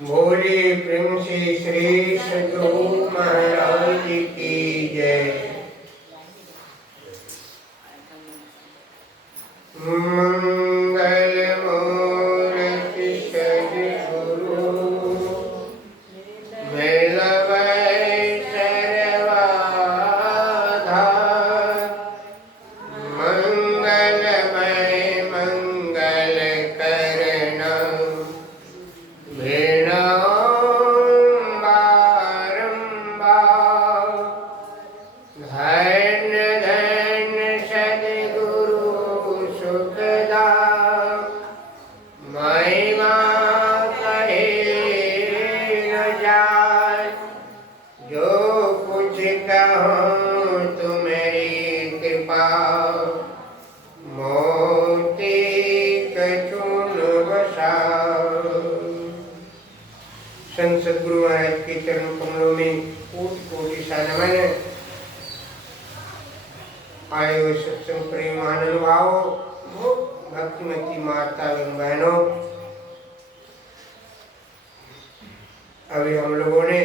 बोले प्रेम से श्री सद्गुरु महाराज की जय। मंगल मूर्ति सद्गुरु मिलवै सर्वाधार। मंगलमय मंगल करण संत सद्गुरु महाराज के चरण कमलों में कोटि कोटि सा नमन। आए हुए सत्संग प्रेम आनंद भाव भक्तिमती माता एवं बहनों, अभी हम लोगों ने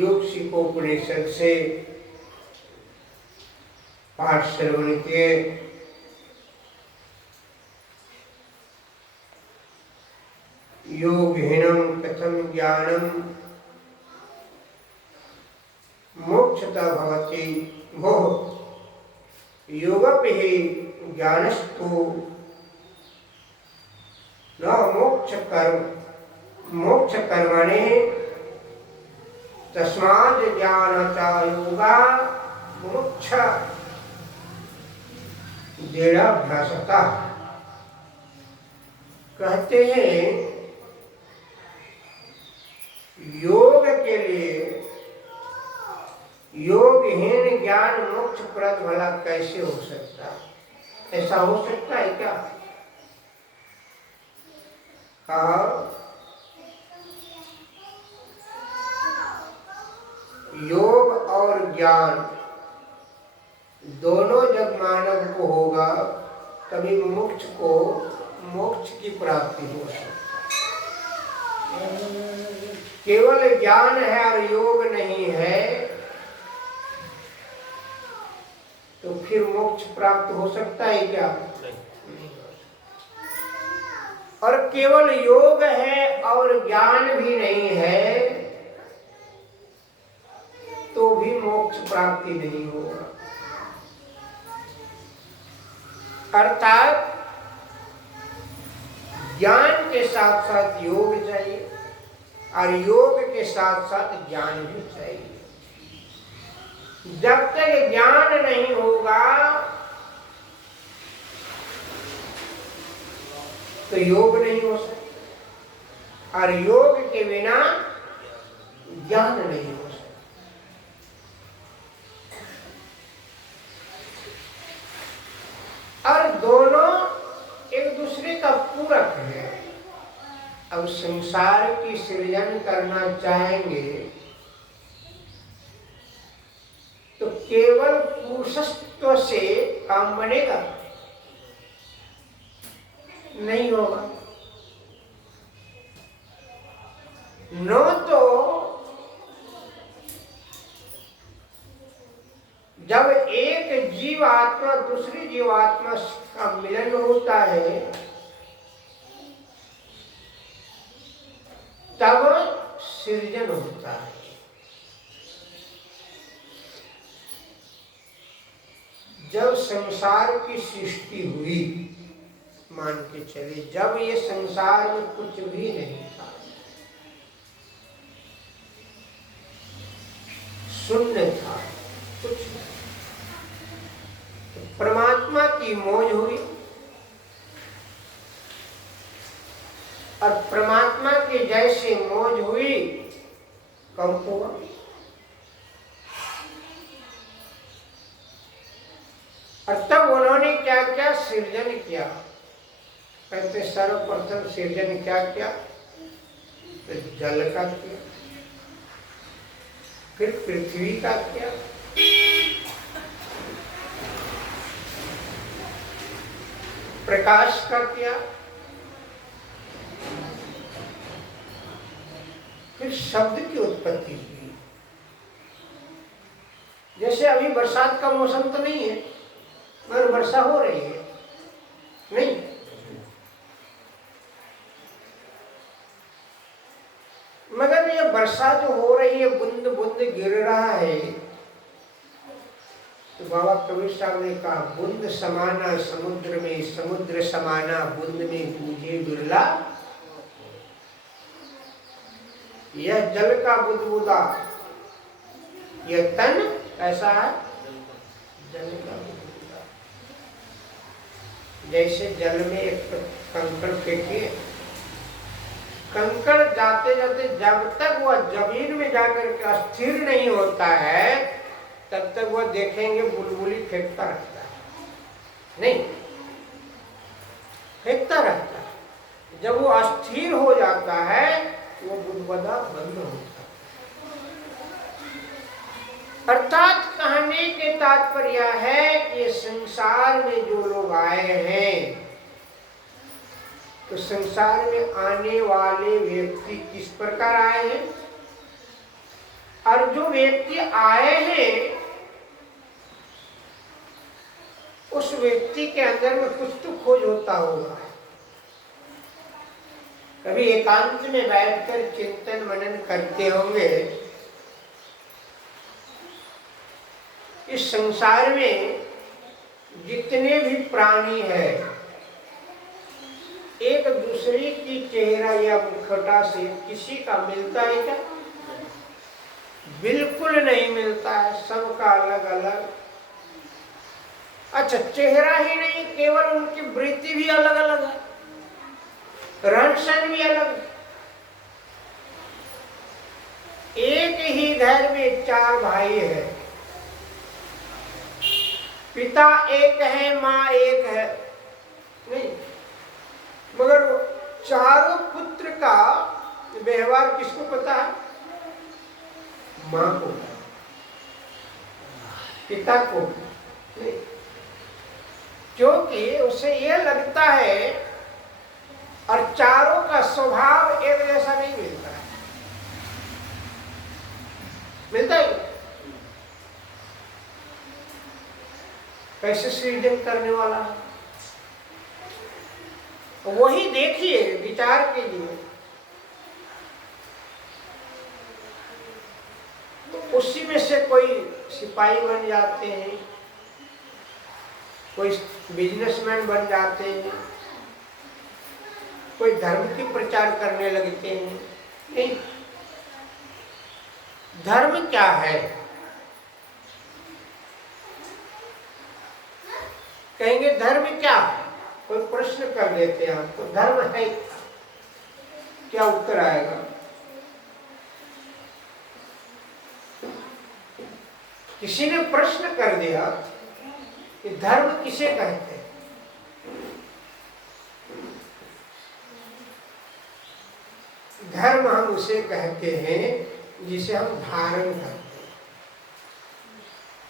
योग शिखोपनिषद से पाठ श्रवण किए। योगहीनम कथम ज्ञानम मोक्षता भवति भोः योगपि ज्ञानस्तु न मोक्ष कर्मणे तस्माद् ज्ञानता योगा मोक्ष दृढ़ाभ्यासता। कहते हैं योग के लिए योगहीन ज्ञान मोक्ष प्रद भला कैसे हो सकता है? ऐसा हो सकता है क्या? कहा योग और ज्ञान दोनों जब मानव को होगा तभी मोक्ष की प्राप्ति हो सकती है। केवल ज्ञान है और योग नहीं है तो फिर मोक्ष प्राप्त हो सकता है क्या? नहीं। और केवल योग है और ज्ञान भी नहीं है तो भी मोक्ष प्राप्ति नहीं होगा। अर्थात ज्ञान के साथ साथ योग चाहिए और योग के साथ साथ ज्ञान भी चाहिए। जब तक ज्ञान नहीं होगा तो योग नहीं हो सकता और योग के बिना ज्ञान नहीं हो सकता। और दोनों एक दूसरे का पूरक है। अब संसार की सृजन करना चाहेंगे तो केवल पुरुषत्व से काम बनेगा नहीं होगा। न तो जब एक जीवात्मा दूसरी जीवात्मा का मिलन होता है तब सृजन होता है। जब संसार की सृष्टि हुई, मान के चले जब ये संसार में कुछ भी नहीं था, शून्य था, कुछ नहीं, तो परमात्मा की मौज हुई और परमात्मा के जैसे मौज हुई कब हुआ? और तब उन्होंने क्या क्या सृजन किया? कहते सर्वप्रथम सृजन क्या किया? तो जल का किया, फिर पृथ्वी का किया, प्रकाश का किया, फिर शब्द की उत्पत्ति हुई। जैसे अभी बरसात का मौसम तो नहीं है, मगर वर्षा हो रही है, नहीं? मगर ये वर्षा जो हो रही है, बूंद बूंद गिर रहा है, तो बाबा कबीर साहब ने कहा, बूंद समाना समुद्र में, समुद्र समाना बूंद में पूजे बिरला। यह जल का बुदबुदा, यह तन ऐसा है जल का बुदबुदा। जैसे जल में एक कंकड़ फेंकिए, कंकड़ जाते जाते जब तक वह जमीन में जाकर के अस्थिर नहीं होता है, तब तक वह देखेंगे बुलबुली फेंकता रहता है, नहीं? फेंकता रहता है। जब वो अस्थिर हो जाता है, वो बुदबुदा बंद होता है। अर्थात कहने के तात्पर्य है कि संसार में जो लोग आए हैं, तो संसार में आने वाले व्यक्ति किस प्रकार आए हैं, और जो व्यक्ति आए हैं उस व्यक्ति के अंदर में कुछ तो खोज होता होगा। कभी एकांत में बैठकर चिंतन मनन करते होंगे, इस संसार में जितने भी प्राणी हैं, एक दूसरे की चेहरा या मुखौटा से किसी का मिलता है क्या? बिल्कुल नहीं मिलता है, सबका अलग अलग। अच्छा, चेहरा ही नहीं, केवल उनकी वृत्ति भी अलग अलग है, रहन सहन भी अलग है। एक ही घर में 4 भाई हैं, पिता एक है, माँ एक है, नहीं? मगर चारों पुत्र का व्यवहार किसको पता है? माँ को, पिता को नहीं। क्योंकि उसे यह लगता है, और चारों का स्वभाव एक जैसा नहीं मिलता है, मिलता है? कैसे सृजन करने वाला है, वही देखिए, विचार कीजिए। तो उसी में से कोई सिपाही बन जाते हैं, कोई बिजनेसमैन बन जाते हैं, कोई धर्म की प्रचार करने लगते हैं। नहीं, धर्म क्या है? कहेंगे धर्म क्या है? कोई प्रश्न कर देते हैं आपको, धर्म है क्या? उत्तर आएगा, किसी ने प्रश्न कर दिया कि धर्म किसे कहते हैं? धर्म हम उसे कहते हैं जिसे हम धारण करते हैं,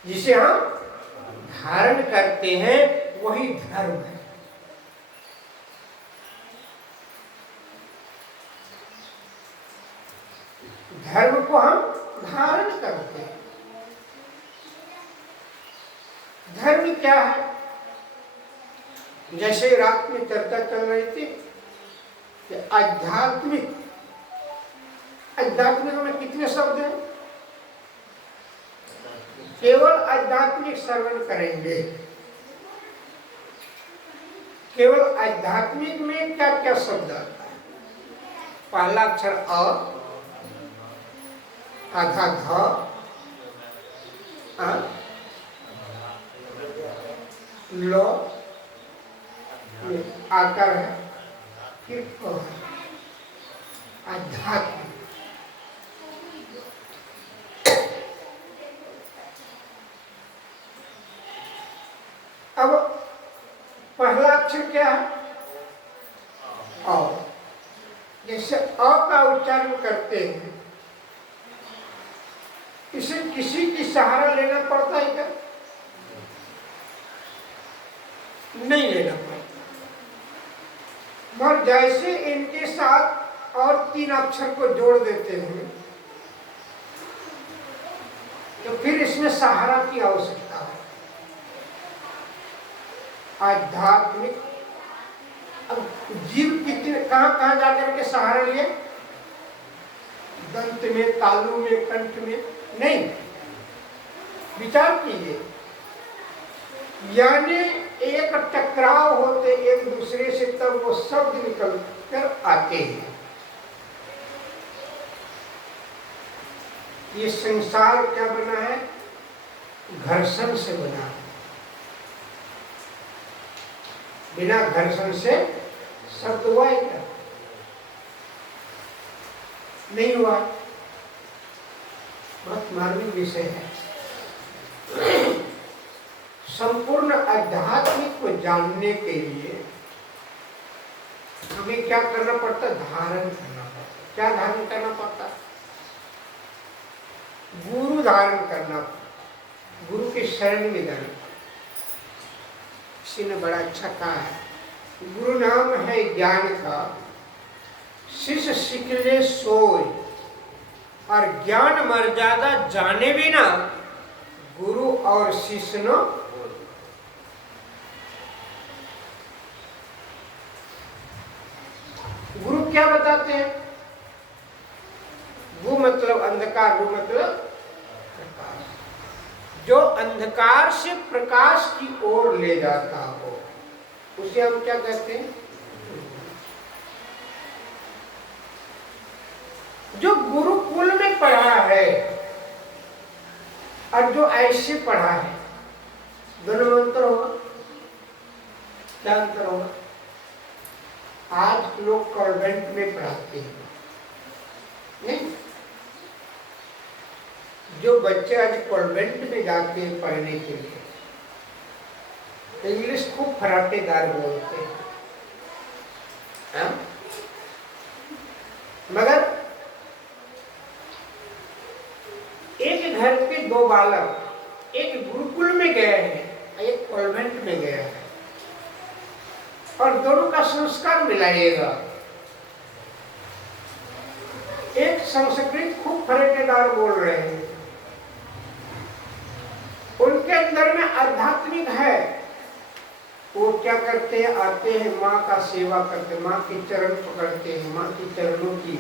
जिसे हम धारण करते हैं, वही धर्म है। धर्म को हम धारण करते हैं। धर्म क्या है? जैसे रात में चर्चा चल रही थी कि आध्यात्मिक, आध्यात्मिक में कितने शब्द हैं? केवल आध्यात्मिक श्रवण करेंगे, केवल आध्यात्मिक में क्या क्या शब्द आता है? पहला अक्षर अ, आधा ध, लो आकर है, फिर क है, आध्यात्म। अब पहला अक्षर क्या है? अ। जैसे अ का उच्चारण करते हैं, इसे किसी की सहारा लेना पड़ता है क्या? नहीं लेना पड़ता। मगर जैसे इनके साथ और 3 अक्षर को जोड़ देते हैं तो फिर इसमें सहारा की आवश्यकता है। आध्यात्मिक, अब जीव कितने कहां जाकर के सहारा लिए? दंत में, तालु में, कंठ में नहीं। विचार कीजिए, यानी एक टकराव होते एक दूसरे से तब वो शब्द निकल कर आते हैं। ये संसार क्या बना है? घर्षण से बना है। बिना घर्षण से शब्द हुआ है क्या? नहीं हुआ। बहुत मार्मिक विषय है। संपूर्ण आध्यात्मिक को जानने के लिए हमें क्या करना पड़ता? धारण करना पड़ता। क्या धारण करना पड़ता? गुरु धारण करना पड़ता। गुरु के शरण में जाना। किसी ने बड़ा अच्छा कहा है, गुरु नाम है ज्ञान का, शिष्य सीख ले सोए, और ज्ञान मर्यादा जाने बिना गुरु और शिष्य न। गुरु क्या बताते हैं? वो मतलब अंधकार, वो मतलब प्रकाश। जो अंधकार से प्रकाश की ओर ले जाता हो उसे हम क्या कहते हैं? जो गुरुकुल में पढ़ा है और जो ऐसे पढ़ा है, दोनों में अंतर होगा। क्या अंतर होगा? आज लोग कॉन्वेंट में पढ़ाते हैं, नहीं? जो बच्चे आज कॉन्वेंट में जाते हैं पढ़ने के लिए, इंग्लिश खूब फराटेदार बोलते हैं, हाँ? मगर एक घर के 2 बालक एक गुरुकुल में गए हैं, एक कॉन्वेंट में गया है, और दोनों का संस्कार मिलाइएगा। एक संस्कृत खूब फराटेदार बोल रहे हैं, उनके अंदर में आध्यात्मिक है। वो क्या करते हैं? आते हैं, माँ का सेवा करते हैं, माँ के चरण पकड़ते हैं, माँ के चरणों की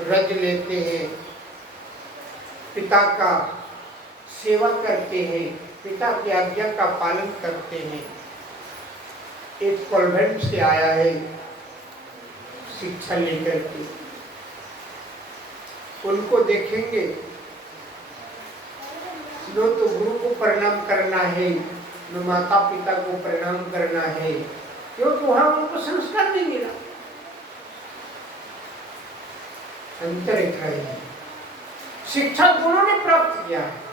रज लेते हैं, पिता का सेवा करते हैं, पिता की आज्ञा का पालन करते हैं। एक कॉन्वेंट से आया है शिक्षा लेकर के, उनको देखेंगे न तो गुरु को प्रणाम करना है, न माता पिता को प्रणाम करना है, क्योंकि वहां उनको संस्कार नहीं मिला। अंतर एक है। शिक्षा दोनों ने प्राप्त किया है।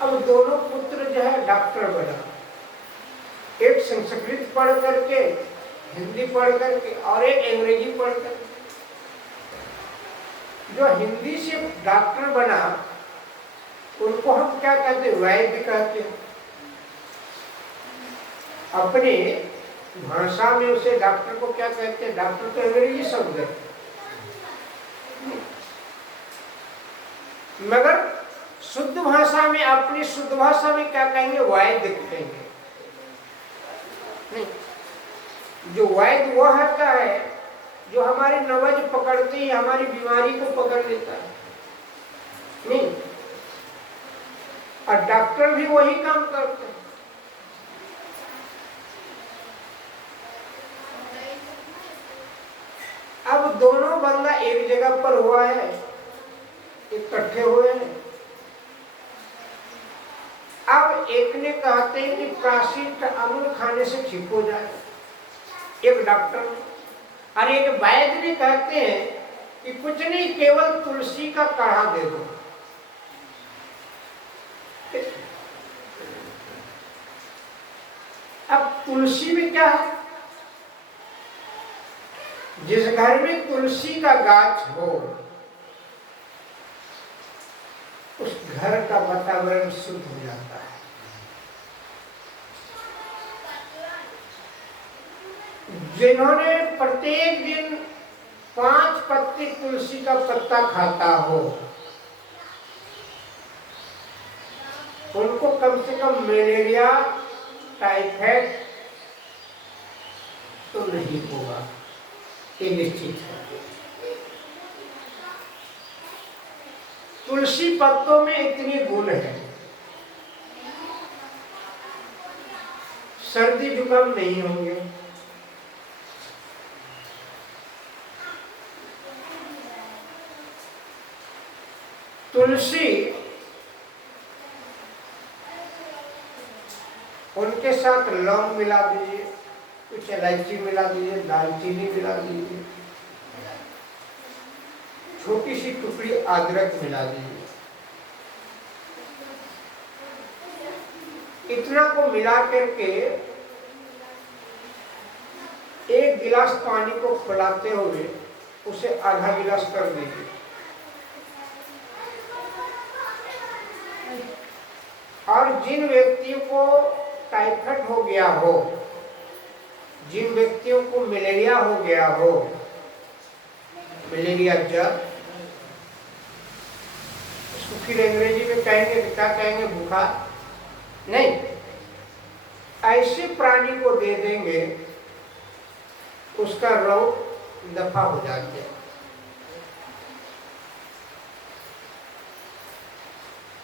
अब दोनों पुत्र जो है डॉक्टर बना, एक संस्कृत पढ़ करके, हिंदी पढ़ करके, और एक अंग्रेजी पढ़ करके। जो हिंदी से डॉक्टर बना उनको हम क्या कहते हैं? वैद्य कहते हैं। अपने भाषा में उसे डॉक्टर को क्या कहते हैं? डॉक्टर तो अंग्रेजी शब्द है, मगर शुद्ध भाषा में, अपनी शुद्ध भाषा में क्या कहेंगे? वैद्य कहेंगे। नहीं, जो वैद्य वो होता है जो हमारी नवज पकड़ते ही हमारी बीमारी को पकड़ लेता है, नहीं? और डॉक्टर भी वही काम करते हैं। अब दोनों बंदा एक जगह पर हुआ है, इकट्ठे हुए हैं। अब एक ने कहते हैं कि प्राशीत अमूल खाने से ठीक हो जाए, एक डॉक्टर, और एक वैद्य ने कहते हैं कि कुछ नहीं, केवल तुलसी का काढ़ा दे दो। अब तुलसी में क्या है? जिस घर में तुलसी का गाछ हो उस घर का वातावरण शुद्ध हो जाता है। जिन्होंने प्रत्येक दिन 5 पत्ती तुलसी का पत्ता खाता हो, उनको कम से कम मलेरिया, टाइफाइड तो नहीं होगा, ये निश्चित है। तुलसी पत्तों में इतने गुण है, सर्दी जुकाम नहीं होंगे, तुलसी उनके साथ लौंग मिला दीजिए, कुछ इलायची मिला दीजिए, दालचीनी मिला दीजिए, छोटी सी टुकड़ी अदरक मिला दीजिए, इतना को मिला करके 1 गिलास पानी को फुलाते हुए उसे आधा गिलास कर दीजिए। और जिन व्यक्तियों को टाइफाइड हो गया हो, जिन व्यक्तियों को मलेरिया हो गया हो, मलेरिया जब, उसको फिर अंग्रेजी में कहेंगे, क्या कहेंगे, बुखार नहीं, ऐसे प्राणी को दे देंगे, उसका रोग दफा हो जाता है।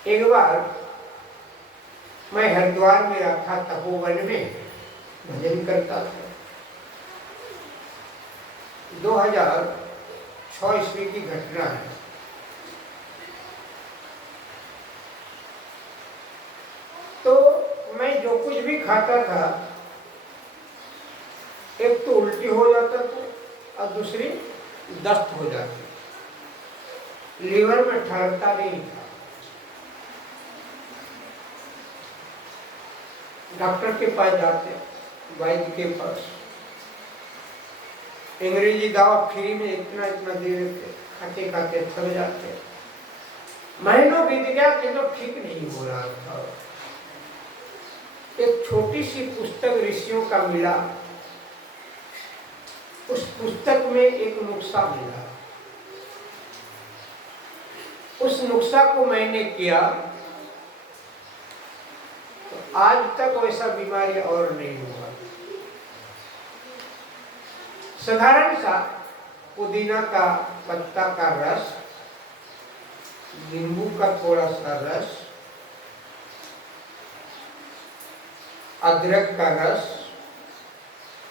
एक बार मैं हरिद्वार में रखा, तपोवन में भजन करता था। 2006 ईस्वी की घटना है। तो मैं जो कुछ भी खाता था, एक तो उल्टी हो जाता था और दूसरी दस्त हो जाती, लीवर में ठहरता नहीं था। डॉक्टर के पास जाते, वैद्य के पास, अंग्रेजी दवा फ्री में इतना इतना दे देते, खाते खाते थक जाते। महीनों बीत गया किंतु ठीक नहीं हो रहा था। एक छोटी सी पुस्तक ऋषियों का मिला, उस पुस्तक में एक नुस्खा मिला, उस नुस्खा को मैंने किया, तो आज तक वैसा बीमारी और नहीं हुआ। साधारण सा पुदीना का पत्ता का रस, नींबू का थोड़ा सा रस, अदरक का रस,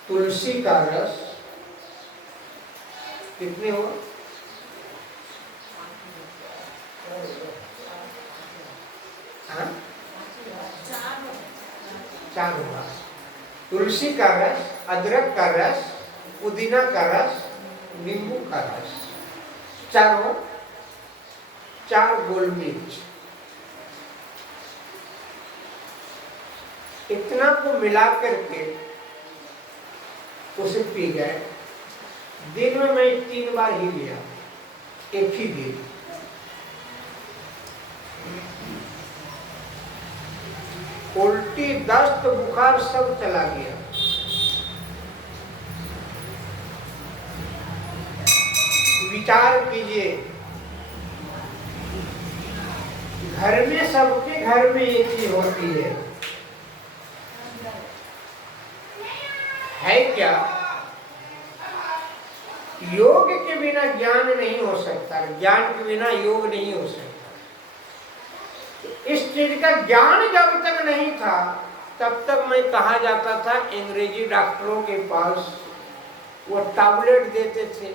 तुलसी का रस, कितने हुआ? हाँ? 4 हुआ। तुलसी का रस, अदरक का रस, पुदीना का रस, नींबू का रस, 4 गोल मिर्च, इतना को मिला करके उसे पी गए। दिन में मैं 3 बार ही लिया, एक ही दिन। उल्टी, दस्त, बुखार सब चला गया। विचार कीजिए, घर में, सबके घर में एक ही होती है क्या? योग के बिना ज्ञान नहीं हो सकता, ज्ञान के बिना योग नहीं हो सकता। इस चीज का ज्ञान जब तक नहीं था, तब तक मैं कहा जाता था अंग्रेजी डॉक्टरों के पास, वो टैबलेट देते थे।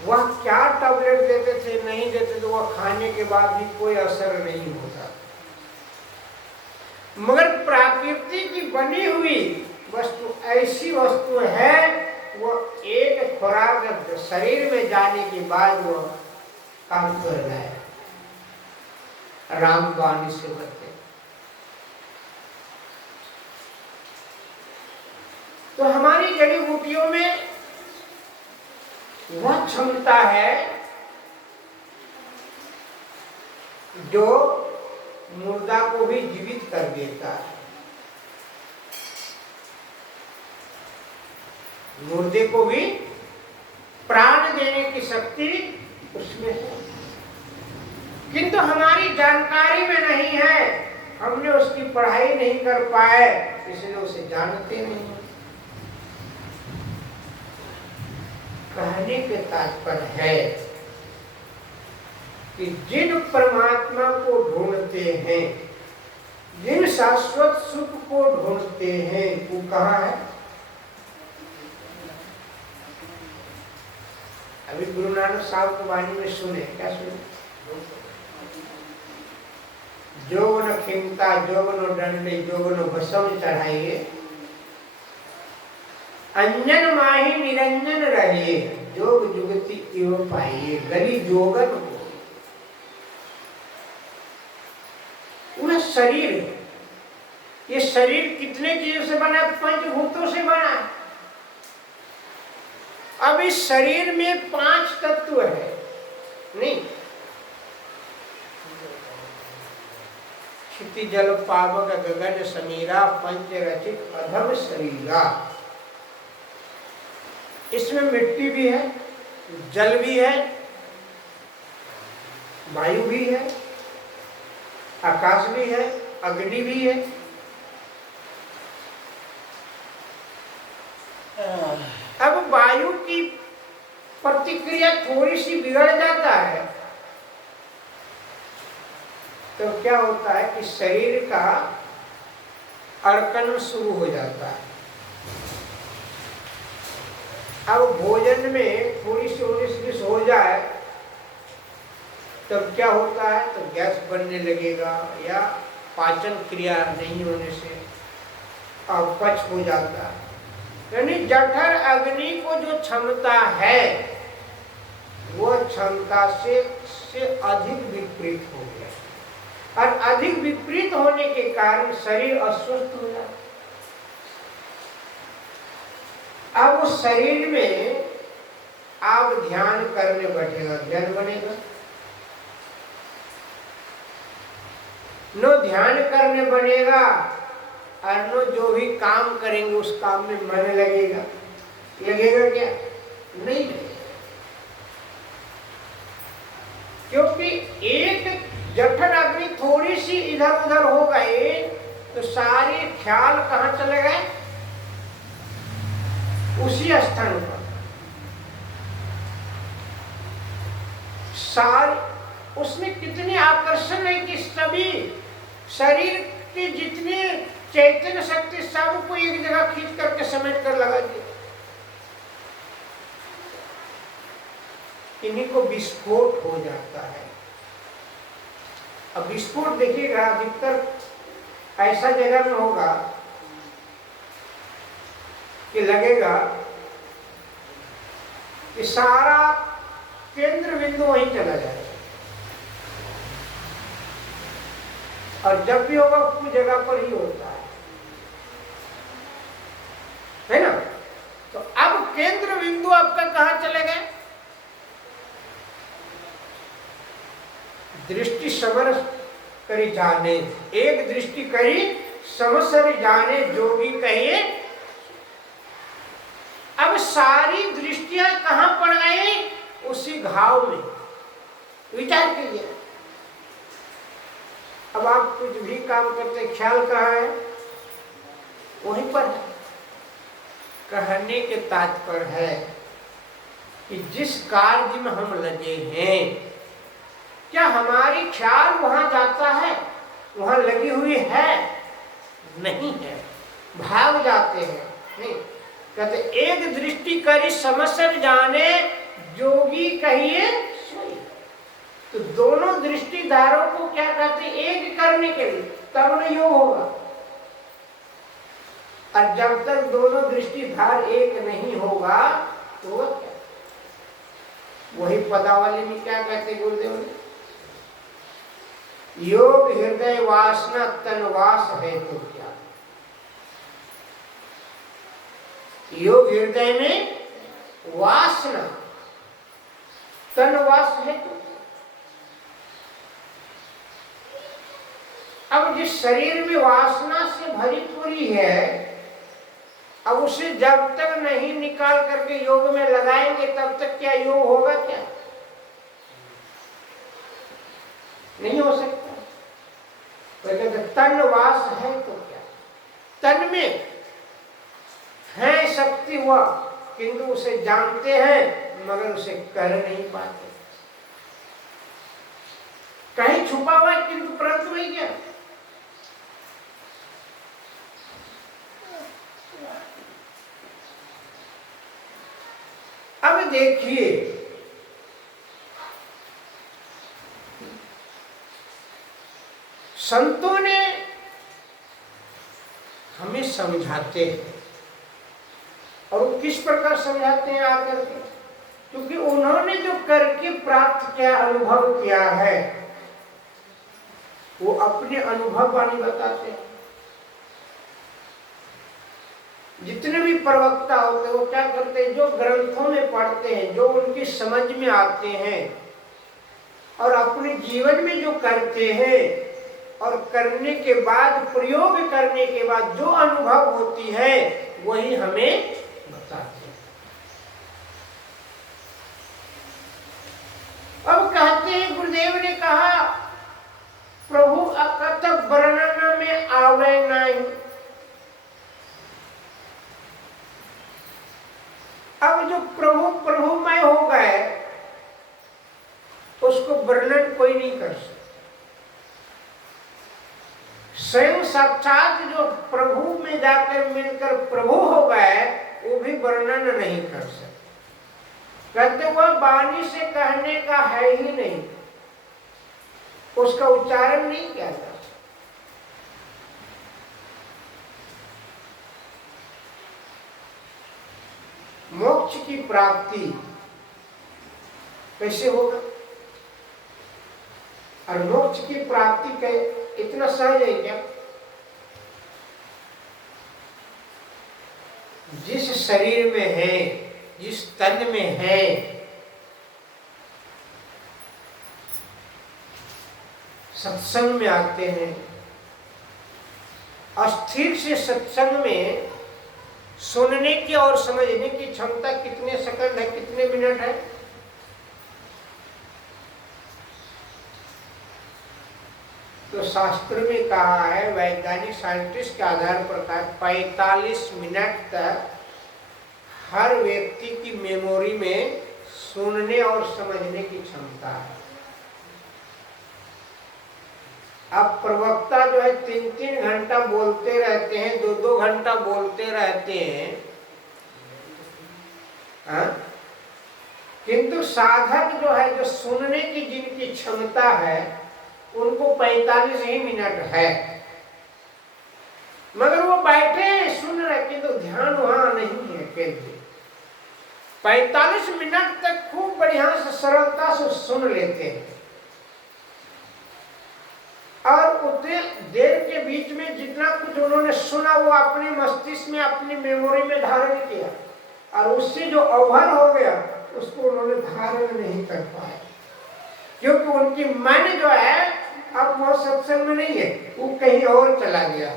वह क्या टैबलेट देते थे, नहीं देते तो वह खाने के बाद भी कोई असर नहीं होता। मगर प्रकृति की बनी हुई वस्तु ऐसी वस्तु है, वो एक खुराक शरीर में जाने के बाद वो काम कर रहा है। रामबाण से बचे। तो हमारी जड़ी बूटियों में वह क्षमता है जो मुर्दा को भी जीवित कर देता है। मुर्दे को भी प्राण देने की शक्ति उसमें है, किंतु हमारी जानकारी में नहीं है, हमने उसकी पढ़ाई नहीं कर पाए, इसलिए उसे जानते नहीं। कहने के तात्पर्य है कि जिन परमात्मा को ढूंढते हैं, जिन शाश्वत सुख को ढूंढते हैं, वो कहाँ है? अभी गुरु नानक साहब की वाणी में सुने, क्या सुने? जोगन खिंता जोगन दंडे जोगन भसम चढ़ाइए, अंजन माही निरंजन रहिए, जोग जुगति इव पाइए, गली जोगन को। पूरा शरीर, ये शरीर कितने चीजों से बना? पंचभूतों से बना है। अब इस शरीर में 5 तत्व है, नहीं? क्षिति जल पावक गगन समीरा, पंच रचित अधम शरीरा। इसमें मिट्टी भी है, जल भी है, वायु भी है, आकाश भी है, अग्नि भी है। अब वायु की प्रतिक्रिया थोड़ी सी बिगड़ जाता है तो क्या होता है कि शरीर का अड़कन शुरू हो जाता है। अब भोजन में थोड़ी सी 19-20 हो जाए तब क्या होता है? तो गैस बनने लगेगा, या पाचन क्रिया नहीं होने से अपच हो जाता है। यानी जठर अग्नि को जो क्षमता है वो क्षमता से अधिक विपरीत हो गया, और अधिक विपरीत होने के कारण शरीर अस्वस्थ हो जाता। अब उस शरीर में आप ध्यान करने बैठेगा, ध्यान बनेगा? नो ध्यान करने बनेगा, और नो जो भी काम करेंगे उस काम में मन लगेगा। लगेगा क्या? नहीं लगेगा, क्योंकि एक जठर अग्नि थोड़ी सी इधर उधर हो गए तो सारे ख्याल कहाँ चले गए? उसी स्थान पर। सारे उसमें कितनी आकर्षण है कि सभी शरीर के जितने चैतन्य शक्ति सबको एक जगह खींच करके समेट कर लगा दिया। इन्हीं को विस्फोट हो जाता है। अब विस्फोट देखिएगा अधिकतर ऐसा जगह में होगा कि लगेगा कि सारा केंद्र बिंदु वहीं चला जाएगा, और जब भी होगा उस जगह पर ही होता है ना? तो अब केंद्र बिंदु आपका कहां चले गए? दृष्टि समर करी जाने, एक दृष्टि करी समसर जाने, जोगी कहिए। अब सारी दृष्टियां कहां पड़ गई? उसी घाव में। विचार कीजिए, अब आप कुछ भी काम करते ख्याल कहाँ है? वहीं पर है। कहने के तात्पर्य है कि जिस कार्य में हम लगे हैं, क्या हमारी ख्याल वहां जाता है? वहां लगी हुई है? नहीं है, भाग जाते हैं। नहीं, कहते एक दृष्टि करी समसर जाने, जोगी कहिए सोई। तो दोनों दृष्टिधारों को क्या कहते हैं? एक करने के लिए, तब न योग होगा। और जब तक दोनों दृष्टिधार एक नहीं होगा तो क्या? वही पदावली में क्या कहते गुरुदेव ने? योग हृदय वासना तनवास है तो क्या? योग हृदय में वासना तनवास है तो। अब जिस शरीर में वासना से भरी पूरी है, अब उसे जब तक नहीं निकाल करके योग में लगाएंगे तब तक क्या योग होगा? क्या नहीं हो सकता। तो कहते तन वास है तो क्या, तन में है शक्ति हुआ किंतु उसे जानते हैं मगर उसे कर नहीं पाते। कहीं छुपा हुआ है किंतु परंतु वही क्या। अब देखिए संतों ने हमें समझाते हैं और वो किस प्रकार समझाते हैं आकर के, क्योंकि उन्होंने जो करके प्राप्त किया, अनुभव किया है, वो अपने अनुभव वाणी बताते हैं। जितने भी प्रवक्ता होते हैं वो क्या करते हैं, जो ग्रंथों में पढ़ते हैं, जो उनकी समझ में आते हैं और अपने जीवन में जो करते हैं और करने के बाद, प्रयोग करने के बाद जो अनुभव होती है वही हमें बताते हैं। अब कहते हैं गुरुदेव ने कहा प्रभु अकथ वर्णन में आवे नहीं। अब जो प्रभु प्रभुमय हो गए उसको वर्णन कोई नहीं कर सकता। स्वयं साक्षात जो प्रभु में जाकर मिलकर प्रभु हो गए वो भी वर्णन नहीं कर सकते। कहते वह वाणी से कहने का है ही नहीं, उसका उच्चारण नहीं किया जा सकता। मोक्ष की प्राप्ति कैसे होगा? और मोक्ष की प्राप्ति के इतना सहज है क्या? जिस शरीर में है, जिस तन में है, सत्संग में आते हैं, अस्थिर से सत्संग में सुनने की और समझने की क्षमता कितने सेकंड है, कितने मिनट है? तो शास्त्र में कहा है, वैज्ञानिक साइंटिस्ट के आधार पर कहा 45 मिनट तक हर व्यक्ति की मेमोरी में सुनने और समझने की क्षमता है। अब प्रवक्ता जो है 3-3 घंटा बोलते रहते हैं, 2-2 घंटा बोलते रहते हैं, किंतु साधक जो है, जो सुनने की जिनकी क्षमता है उनको 45 ही मिनट है, मगर वो बैठे हैं सुन रहे किंतु ध्यान वहां नहीं है केंद्रित। 45 मिनट तक खूब बढ़िया से सरलता से सुन लेते हैं और उतने देर के बीच में जितना कुछ उन्होंने सुना वो अपने मस्तिष्क में, अपनी मेमोरी में धारण किया और उससे जो ओवर हो गया उसको उन्होंने धारण नहीं कर पाए, क्योंकि उनकी मन जो है अब वो सत्संग में नहीं है, वो कहीं और चला गया।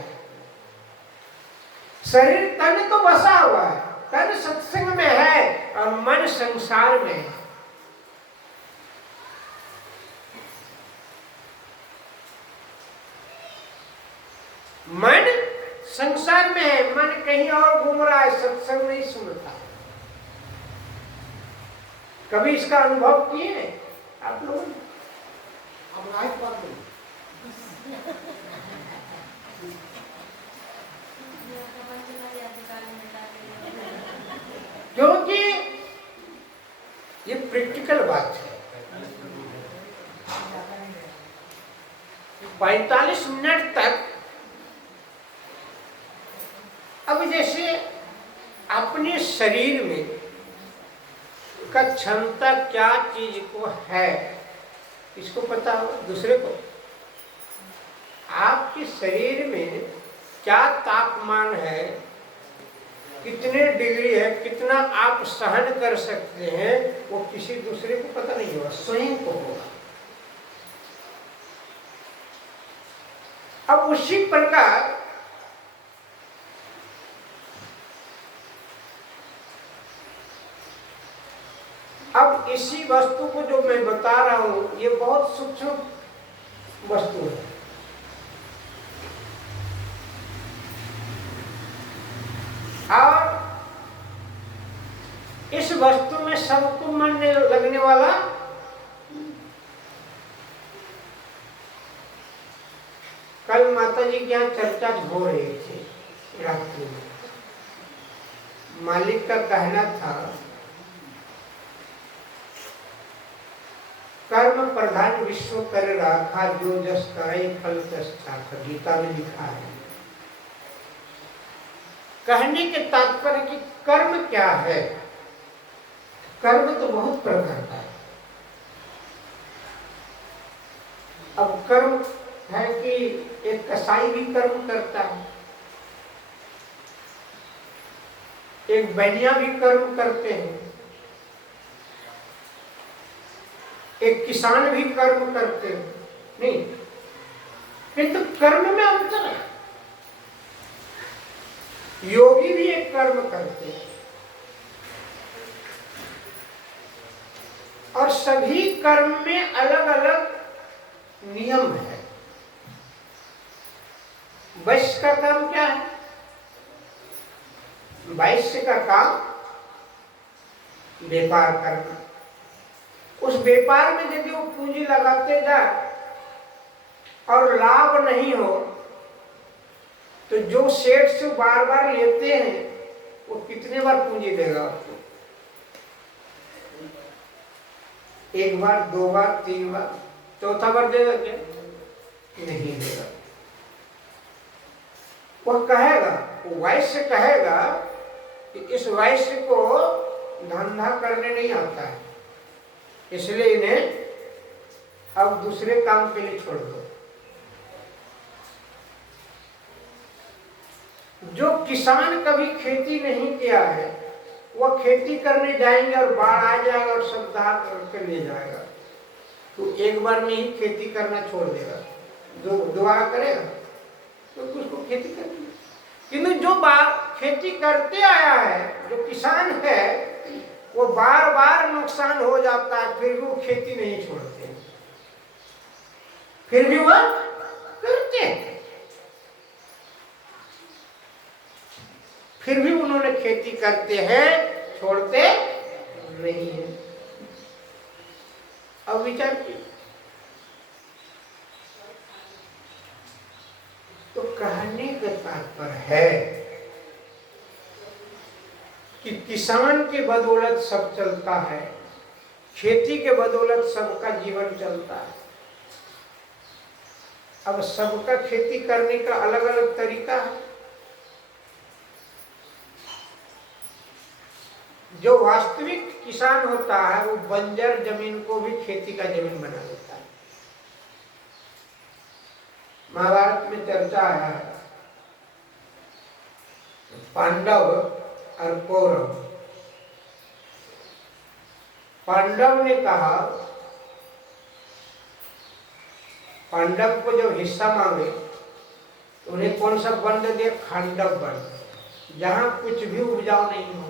शरीर तन तो बसा हुआ है, तन सत्संग में है और मन संसार में है। मन संसार में है, मन कहीं और घूम रहा है, सत्संग नहीं सुनता। कभी इसका अनुभव किए हैं आप लोगों ने? क्योंकि ये प्रैक्टिकल बात है। 45 मिनट तक अब जैसे अपने शरीर में का क्षमता क्या चीज को है इसको पता हो दूसरे को। आपके शरीर में क्या तापमान है, कितने डिग्री है, कितना आप सहन कर सकते हैं, वो किसी दूसरे को पता नहीं होगा, स्वयं को होगा। अब उसी प्रकार अब इसी वस्तु को जो मैं बता रहा हूं ये बहुत सूक्ष्म वस्तु है। और इस वस्तु में सबको मन लगने वाला कल माता जी के यहाँ चर्चा हो रही थी रात्रि में। मालिक का कहना था कर्म प्रधान विश्व कर राखा जो जस करे फल तस चाखा, गीता में लिखा है। कहने के तात्पर्य कि कर्म क्या है। कर्म तो बहुत प्रकार का है। अब कर्म है कि एक कसाई भी कर्म करता है, एक बनिया भी कर्म करते हैं, एक किसान भी कर्म करते हैं, नहीं, किंतु कर्म में अंतर है। योगी भी एक कर्म करते हैं और सभी कर्म में अलग अलग नियम है। वैश्य का काम क्या है? वैश्य का काम व्यापार करना। उस व्यापार में यदि वो पूंजी लगाते जाए और लाभ नहीं हो तो जो सेठ से बार बार लेते हैं वो कितने बार पूंजी देगा आपको? एक बार, दो बार, तीन बार, चौथा बार देगा क्या? नहीं देगा। वह कहेगा, वो वैश्य कहेगा कि इस वैश्य को धंधा करने नहीं आता है, इसलिए इन्हें अब दूसरे काम के लिए छोड़ दो। जो किसान कभी खेती नहीं किया है वह खेती करने जाएंगे और बाढ़ आ जाएगा और सब दाग करके ले जाएगा, तो एक बार में ही खेती करना छोड़ देगा। जो दोबारा करेगा तो उसको खेती करनी। किंतु जो खेती करते आया है, जो किसान है, वो बार बार नुकसान हो जाता है, फिर भी वो खेती नहीं छोड़ते, फिर भी वह करते हैं। फिर भी उन्होंने खेती करते हैं, छोड़ते नहीं है। अब विचार कीजिए। तो कहने का तात्पर्य है कि किसान के बदौलत सब चलता है, खेती के बदौलत सबका जीवन चलता है। अब सबका खेती करने का अलग अलग तरीका है। जो वास्तविक किसान होता है वो बंजर जमीन को भी खेती का जमीन बना देता है। महाभारत में चर्चा आया है पांडव और कौरव। पांडव ने कहा, पांडव को जब हिस्सा मांगे तो उन्हें कौन सा वन दे? खांडव वन, जहां कुछ भी उपजाऊ नहीं हो।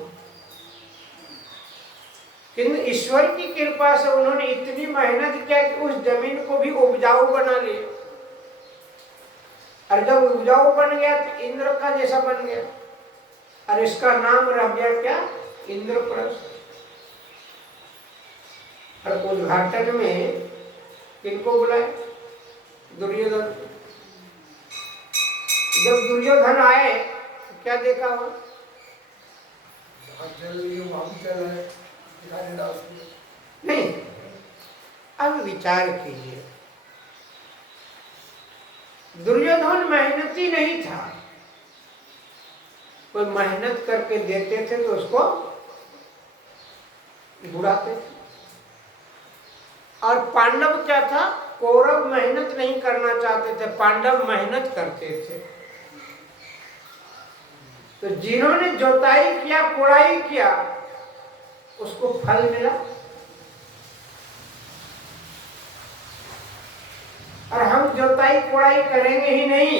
किंतु ईश्वर की कृपा से उन्होंने इतनी मेहनत किया कि उस जमीन को भी उपजाऊ बना लिया, और जब उपजाऊ बन गया तो इंद्र का जैसा बन गया, और इसका नाम रह गया क्या? इंद्रप्रस्थ। और उद्घाटन में किनको बुलाए? दुर्योधन। जब दुर्योधन आए तो क्या देखा वो? नहीं, अब विचार कीजिए। दुर्योधन मेहनती नहीं था, कोई मेहनत करके देते थे तो उसको बुराते थे। और पांडव क्या था? कौरव मेहनत नहीं करना चाहते थे, पांडव मेहनत करते थे। तो जिन्होंने जोताई किया, कोड़ाई किया, उसको फल मिला। और हम जोताई कोड़ाई करेंगे ही नहीं,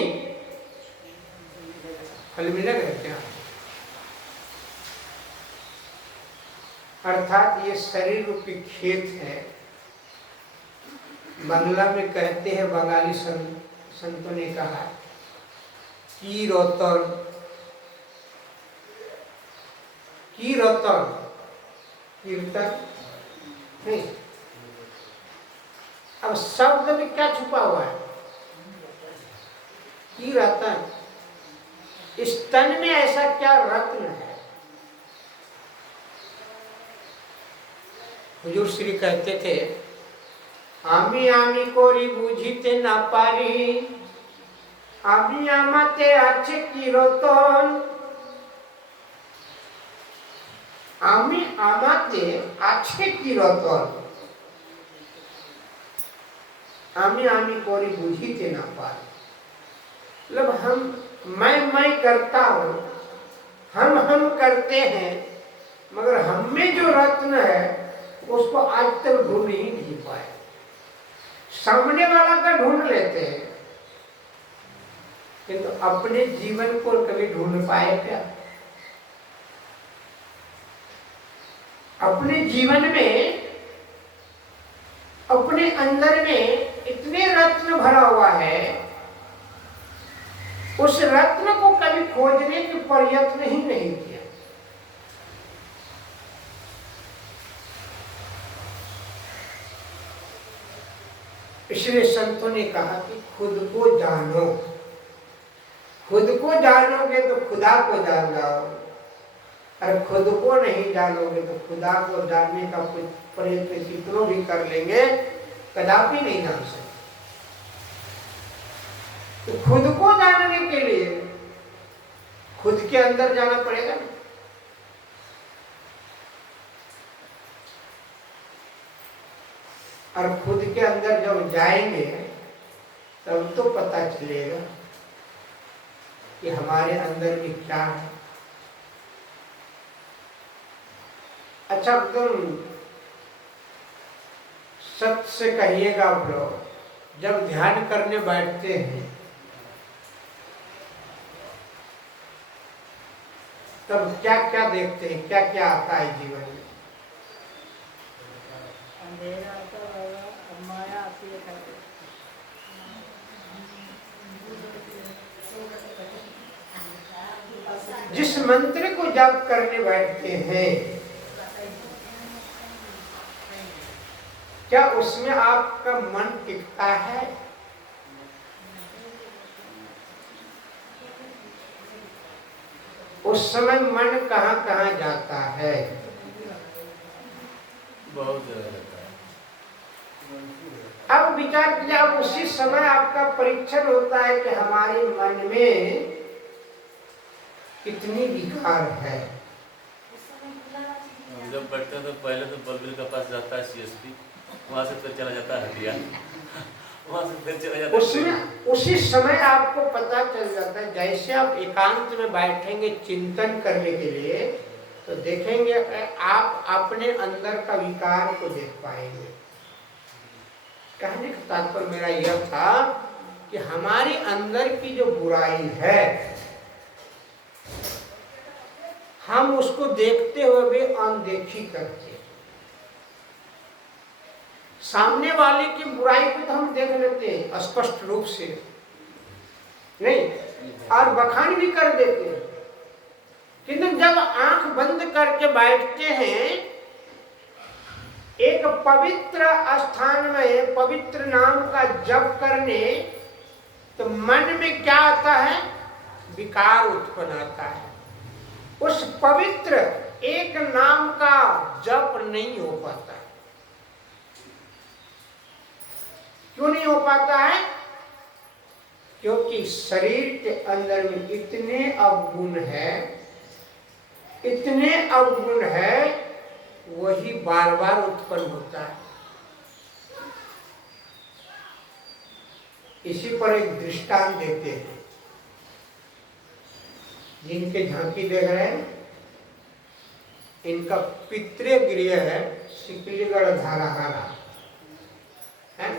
फल मिलेगा क्या? अर्थात ये शरीर रूपी खेत है। बांग्ला में कहते हैं, बंगाली संतों ने कहा की रतन, की रतन, कीर्तन नहीं। अब शब्द में क्या छुपा हुआ है? की रतन। इस तन में ऐसा क्या रत्न है? हुजूर श्री कहते थे, आमी आमी कोरी बुझिते ना पारी, आमी आमाते आछे की रतन, आमी आमाते आछे की रतन, आमी आमी कोरी बुझिते ना पारी। मतलब हम मैं करता हूं, हम करते हैं, मगर हम में जो रत्न है उसको आज तक ढूंढ ही नहीं पाए। सामने वाला का ढूंढ लेते हैं, किंतु अपने जीवन को कभी ढूंढ पाए क्या? अपने जीवन में, अपने अंदर में इतने रत्न भरा हुआ है, उस रत्न को कभी खोजने के प्रयत्न ही नहीं किया। इसलिए संतों ने कहा कि खुद को जानो। खुद को जानोगे तो खुदा को जान जाओगे, और खुद को नहीं जानोगे तो खुदा को जानने का प्रयत्न कितनों भी कर लेंगे, कदापि नहीं जान सकते। तो खुद को जानने के लिए खुद के अंदर जाना पड़ेगा ना। और खुद के अंदर जब जाएंगे तब तो पता चलेगा कि हमारे अंदर में क्या है। अच्छा, तुम सत्य से कहिएगा, आप लोग जब ध्यान करने बैठते हैं तब क्या क्या देखते हैं, क्या क्या आता है जीवन में? अंधेरा आता होगा, माया आती है। जिस मंत्र को जप करने बैठते हैं, क्या उसमें आपका मन टिकता है? उस समय मन कहाँ कहाँ जाता है? बहुत जगह जाता है। अब विचार कीजिए, अब उसी समय आपका परीक्षण होता है कि हमारे मन में कितनी विकार है। जब बैठते हैं तो पहले तो बलबीर के पास जाता है सीएसपी, वहाँ से फिर चला जाता है हटिया, वहाँ से फिर चला जाता है। उसमें उसी समय आपको पता चल जाता है। जैसे आप एकांत में बैठेंगे चिंतन करने के लिए, तो देखेंगे आप अपने अंदर का विकार को देख पाएंगे। कहने का तात्पर्य मेरा यह था कि हमारी अंदर की जो बुराई है, हम उसको देखते हुए भी अनदेखी करते हैं। सामने वाले की बुराई को तो हम देख लेते हैं स्पष्ट रूप से, नहीं, और बखान भी कर देते हैं, किंतु जब आंख बंद करके बैठते हैं एक पवित्र स्थान में पवित्र नाम का जप करने, तो मन में क्या आता है? विकार उत्पन्न आता है। उस पवित्र एक नाम का जप नहीं हो पाता है। क्यों नहीं हो पाता है? क्योंकि शरीर के अंदर में इतने अवगुण है, इतने अवगुण है, वही बार बार उत्पन्न होता है। इसी पर एक दृष्टांत देते हैं। जिनके झांकी देख रहे हैं, इनका पितृगृह है सिकलीगढ़ धाराहारा है।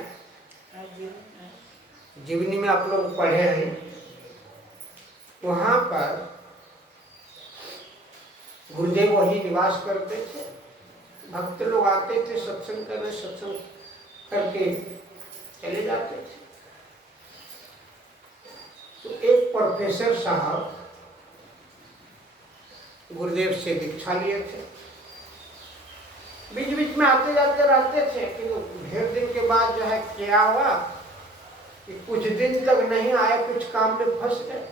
जीवनी में आप लोग पढ़े हैं। वहां पर गुरुदेव वही निवास करते थे। भक्त लोग आते थे सत्संग करने, सत्संग करके चले जाते थे। तो एक प्रोफेसर साहब गुरुदेव से दीक्षा लिए थे, बीच बीच में आते जाते रहते थे कि ढेर दिन के बाद जो है क्या हुआ कि कुछ दिन तक नहीं आए, कुछ काम में फंस गए।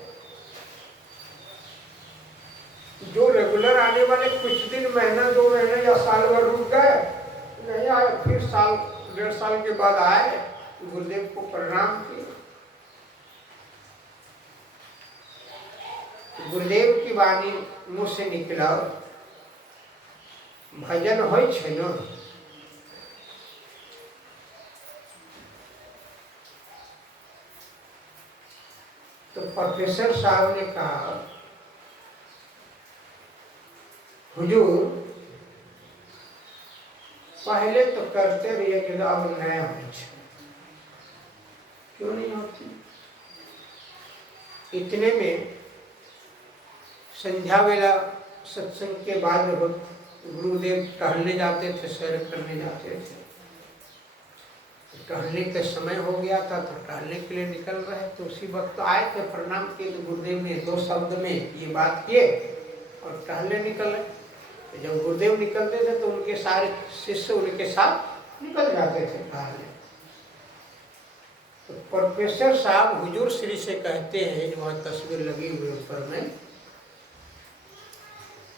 जो रेगुलर आने वाले कुछ दिन, महीना 2 महीने या साल भर रुक गए, नहीं आए, फिर साल 1.5 साल के बाद आए, गुरुदेव को प्रणाम किए। गुरुदेव की वाणी मुँह से निकला, भजन होय छे न। तो प्रोफेसर साहब ने कहा, हुजूर पहले तो करते रहिए कि अब नया हो, क्यों नहीं होती। इतने में संध्या वेला सत्संग के बाद गुरुदेव टहलने जाते थे, सैर करने जाते थे। टहलने का समय हो गया था तो टहलने के लिए निकल रहे, तो उसी वक्त आए थे, प्रणाम किए। तो गुरुदेव ने 2 शब्द में ये बात किए और टहलने निकल रहे। तो जब गुरुदेव निकलते थे तो उनके सारे शिष्य उनके साथ निकल जाते थे टहलने। तो प्रोफेसर साहब हुजूर श्री से कहते हैं, वहाँ तस्वीर लगी हुई ऊपर में,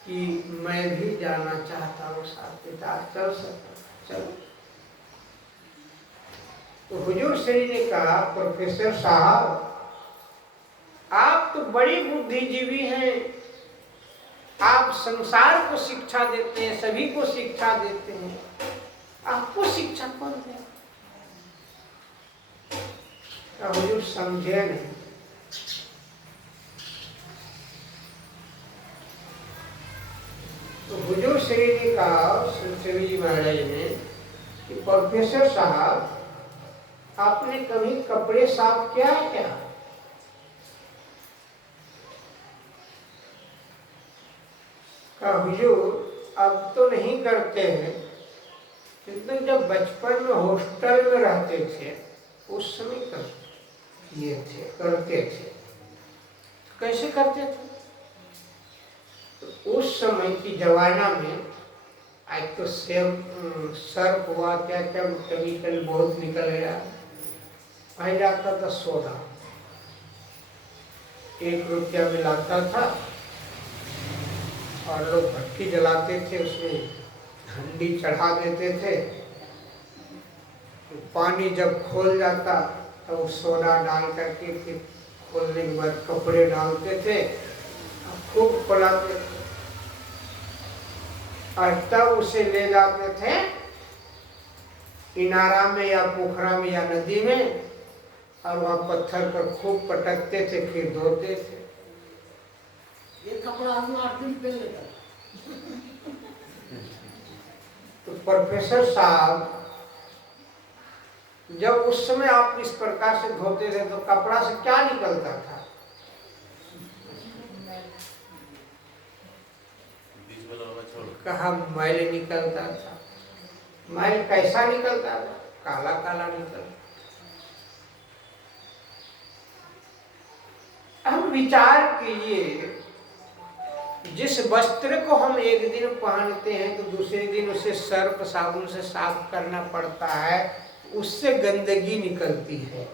कि मैं भी जाना चाहता हूँ साथ, पिता चल सकता, चलो। तो हुजूर श्री ने कहा, प्रोफेसर साहब आप तो बड़ी बुद्धिजीवी हैं, आप संसार को शिक्षा देते हैं, सभी को शिक्षा देते हैं, आपको शिक्षा कौन दे। हुजूर समझे नहीं। तो हुजूर श्री ने कहा, श्री जी महाराज ने, कि प्रोफेसर साहब आपने कभी कपड़े साफ किया है क्या? कहा हुजूर अब तो नहीं करते हैं, किंतु जब बचपन में हॉस्टल में रहते थे उस समय करते थे। कैसे करते थे? तो उस समय की जमाना में आज तो सर्फ हुआ, क्या क्या केमिकल बहुत निकल गया। पहले जाता था सोडा, 1 रुपया में लाता था और लोग भट्टी जलाते थे, उसमें हंडी चढ़ा देते थे। पानी जब खोल जाता तो सोडा डाल करके फिर खोलने के बाद कपड़े डालते थे, खूब खोलाते थे और तब उसे ले जाते थे किनारा में या पोखरा में या नदी में, और वहाँ पत्थर पर खूब पटकते थे, फिर धोते थे। ये कपड़ा हम 8 दिन पहले था। तो प्रोफेसर साहब जब उस समय आप इस प्रकार से धोते थे तो कपड़ा से क्या निकलता था? कहा मैल निकलता था। मैल कैसा निकलता था? काला काला निकलता। हम विचार कीजिए, जिस वस्त्र को हम एक दिन पहनते हैं तो दूसरे दिन उसे सर्फ साबुन से साफ करना पड़ता है, उससे गंदगी निकलती है,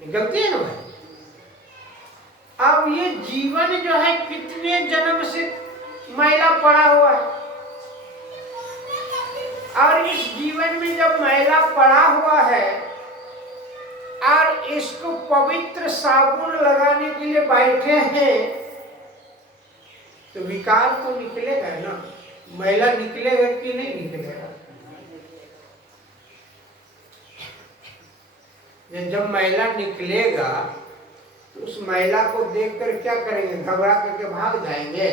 निकलती है ना भाई। अब ये जीवन जो है कितने जन्म से मैला पड़ा हुआ है, और इस जीवन में जब मैला पड़ा हुआ है और इसको पवित्र साबुन लगाने के लिए बैठे हैं तो विकार तो निकलेगा ना, मैला निकलेगा कि नहीं निकलेगा? जब मैला निकलेगा तो उस महिला को देखकर क्या करेंगे? घबरा करके भाग जाएंगे।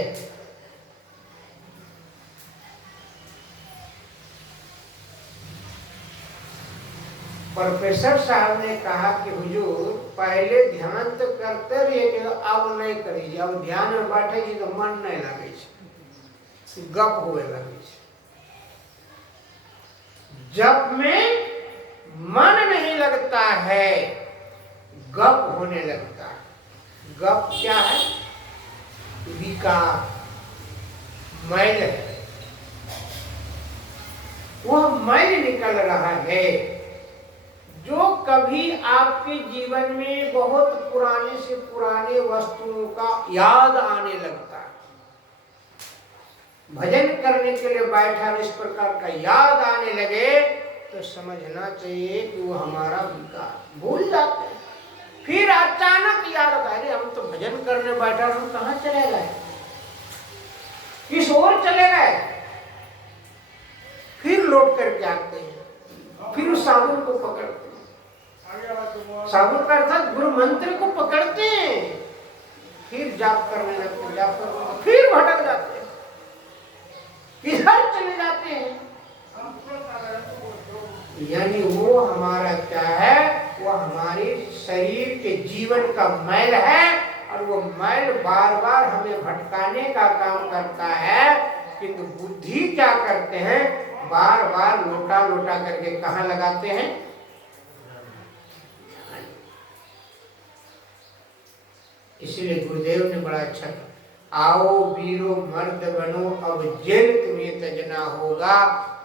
प्रोफेसर साहब ने कहा कि हुजूर पहले ध्यान तो करते रहिए कि अब नहीं करिए, अब ध्यान में बैठेगी तो मन नहीं लगे, गप होए लगे। जप में मन नहीं लगता है, गप होने लगता है। गप क्या है? विकार, मैल है, वह मैल निकल रहा है जो कभी आपके जीवन में बहुत पुराने से पुराने वस्तुओं का याद आने लगता है। भजन करने के लिए बैठा इस प्रकार का याद आने लगे तो समझना चाहिए कि वो हमारा विकार, भूल जाते हैं। फिर अचानक याद आता है, हम तो भजन करने बैठा, हम कहाँ चले गए, किस ओर चले गए। फिर लौट करके आते हैं, फिर उस साबुन को पकड़ते हैं, साबुन का अर्थात गुरु मंत्र को पकड़ते हैं, फिर जाप करने लगते हैं, जाप करने फिर भटक जाते हैं, किधर चले जाते हैं। यानी वो हमारा क्या है, वो हमारे शरीर के जीवन का मैल है और वो मैल बार बार हमें भटकाने का काम करता है। किंतु बुद्धि क्या करते हैं, बार बार लोटा लोटा करके कहाँ लगाते हैं? इसलिए गुरुदेव ने बड़ा अच्छा कहा, आओ वीरो मर्द बनो अब जेल तुम्हें तजना होगा,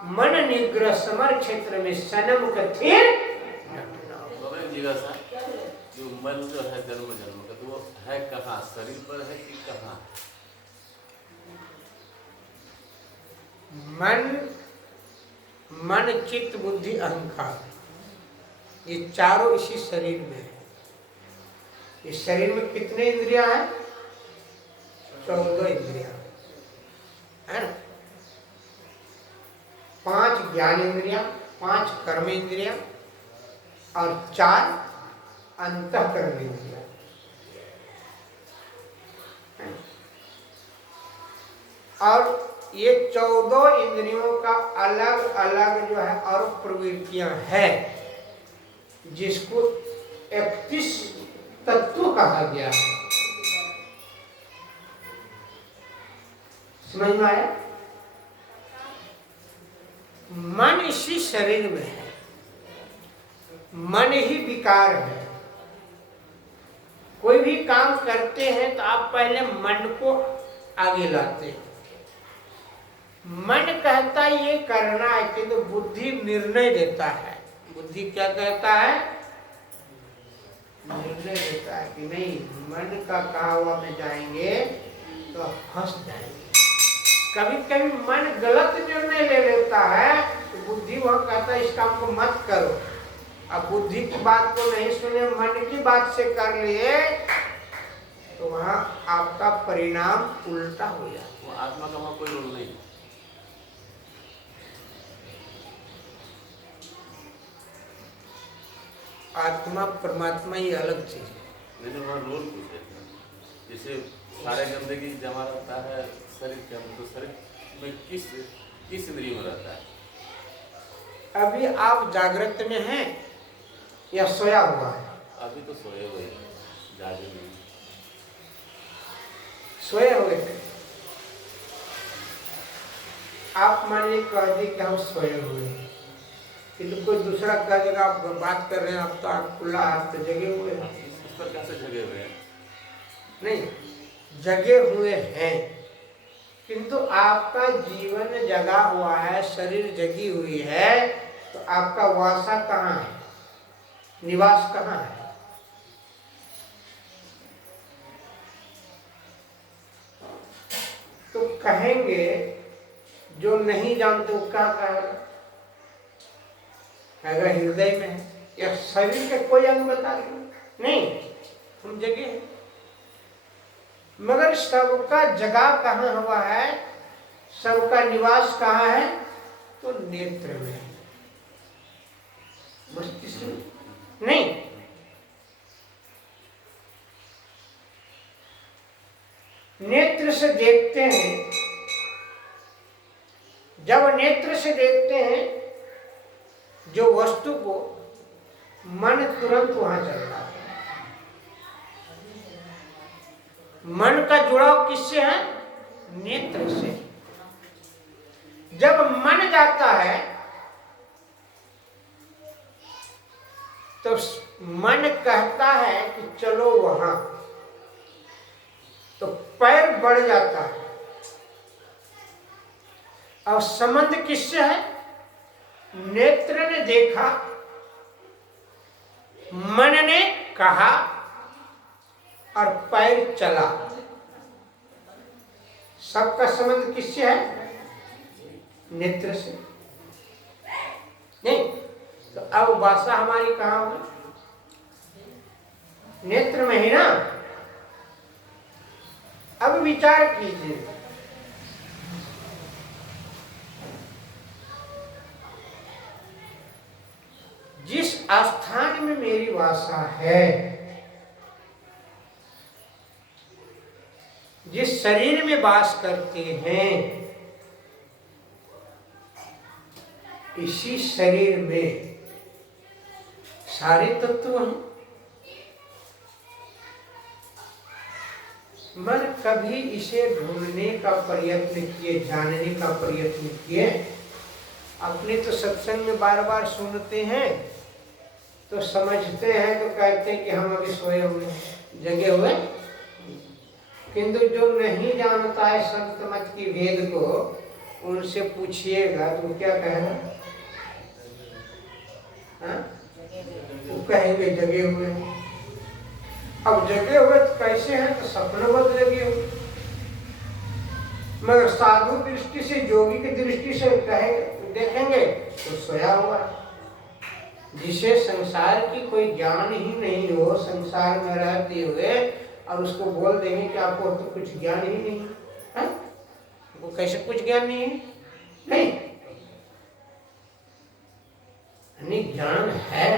मन निग्रह समर क्षेत्र में सनम कथिर जो मन जो है जन्म जन्म का, तो वो है कहाँ, शरीर पर है कि कहाँ? मन चित्त बुद्धि अहंकार, ये चारों इसी शरीर में है। इस शरीर में कितने इंद्रियां हैं? 14 इंद्रियां है ना। 5 ज्ञान इंद्रियां, 5 कर्म इंद्रियां और 4 अंतःकरण इंद्रियां। और ये 14 इंद्रियों का अलग अलग जो है और प्रवृत्तियां हैं, जिसको 31 तत्व कहा गया है। समझ में आया? मन इसी शरीर में है, मन ही विकार है। कोई भी काम करते हैं तो आप पहले मन को आगे लाते हैं। मन कहता है ये करना है, किंतु तो बुद्धि निर्णय देता है। बुद्धि क्या कहता है? निर्णय देता है कि नहीं, मन का कहा हुआ में जाएंगे तो फंस जाएंगे। कभी कभी मन गलत निर्णय ले लेता है तो बुद्धि वह कहता है इस काम को मत करो। अब बुद्धि की बात को नहीं सुने, मन की बात से कर लिए तो वहां आपका परिणाम उल्टा हो जाता है। आत्मा का वहाँ कोई रोल नहीं। आत्मा परमात्मा ही अलग चीज है। लेकिन वहाँ रोल पूछे, जैसे सारे गंदगी जमा रहता है शरीर के अंदर, तो शरीर में किस इंद्रिय में रहता है? अभी आप जागृत में हैं या सोया हुआ है? अभी तो सोए हुए, जागे नहीं। सोए हुए थे आप, मान लीजिए कह दी कि हम सोए हुए हैं, किंतु कोई दूसरा कह देगा आप बात कर रहे हैं, आप तो आँख खुला, आप तो जगे हुए हैं। इस पर कैसे जगे हुए हैं? नहीं, जगे हुए हैं, किंतु आपका जीवन जगा हुआ है, शरीर जगी हुई है, तो आपका वासा कहाँ है, निवास कहाँ है? तो कहेंगे जो नहीं जानते वो क्या कहेगा? कहेगा हृदय में है या शरीर के कोई अंग बता देंगे नहीं, हम जगे हैं। मगर सबका जगा कहाँ हुआ है, सबका निवास कहाँ है? तो नेत्र में, मस्तिष्क में नहीं। नेत्र से देखते हैं, जब नेत्र से देखते हैं जो वस्तु को, मन तुरंत वहां चल जाता है। मन का जुड़ाव किससे है? नेत्र से। जब मन जाता है तो मन कहता है कि चलो वहां, तो पैर बढ़ जाता है। और संबंध किससे है? नेत्र ने देखा, मन ने कहा और पैर चला। सबका संबंध किससे है? नेत्र से। नहीं तो अब भाषा हमारी कहाँ होगी? नेत्र में ही ना। अब विचार कीजिए, जिस स्थान में मेरी वासा है, जिस शरीर में वास करते हैं, इसी शरीर में सारे तत्व हैं। मन कभी इसे ढूंढने का प्रयत्न किए, जानने का प्रयत्न किए। अपने तो सत्संग में बार बार सुनते हैं तो समझते हैं, तो कहते हैं कि हम अभी सोए हुए जगे हुए। किंतु जो नहीं जानता है संत मत की भेद को, उनसे पूछिएगा तो क्या कहेगा? वो कहेंगे जगे हुए। अब जगे हुए तो कैसे हैं? तो सपनों लगे हुए। मगर साधु दृष्टि से, योगी की दृष्टि से देखेंगे तो सोया हुआ। जिसे संसार की कोई ज्ञान ही नहीं हो, संसार में रहते हुए, और उसको बोल देंगे कि आपको तो कुछ ज्ञान ही नहीं है। वो कैसे कुछ ज्ञान नहीं है? नहीं, ज्ञान है,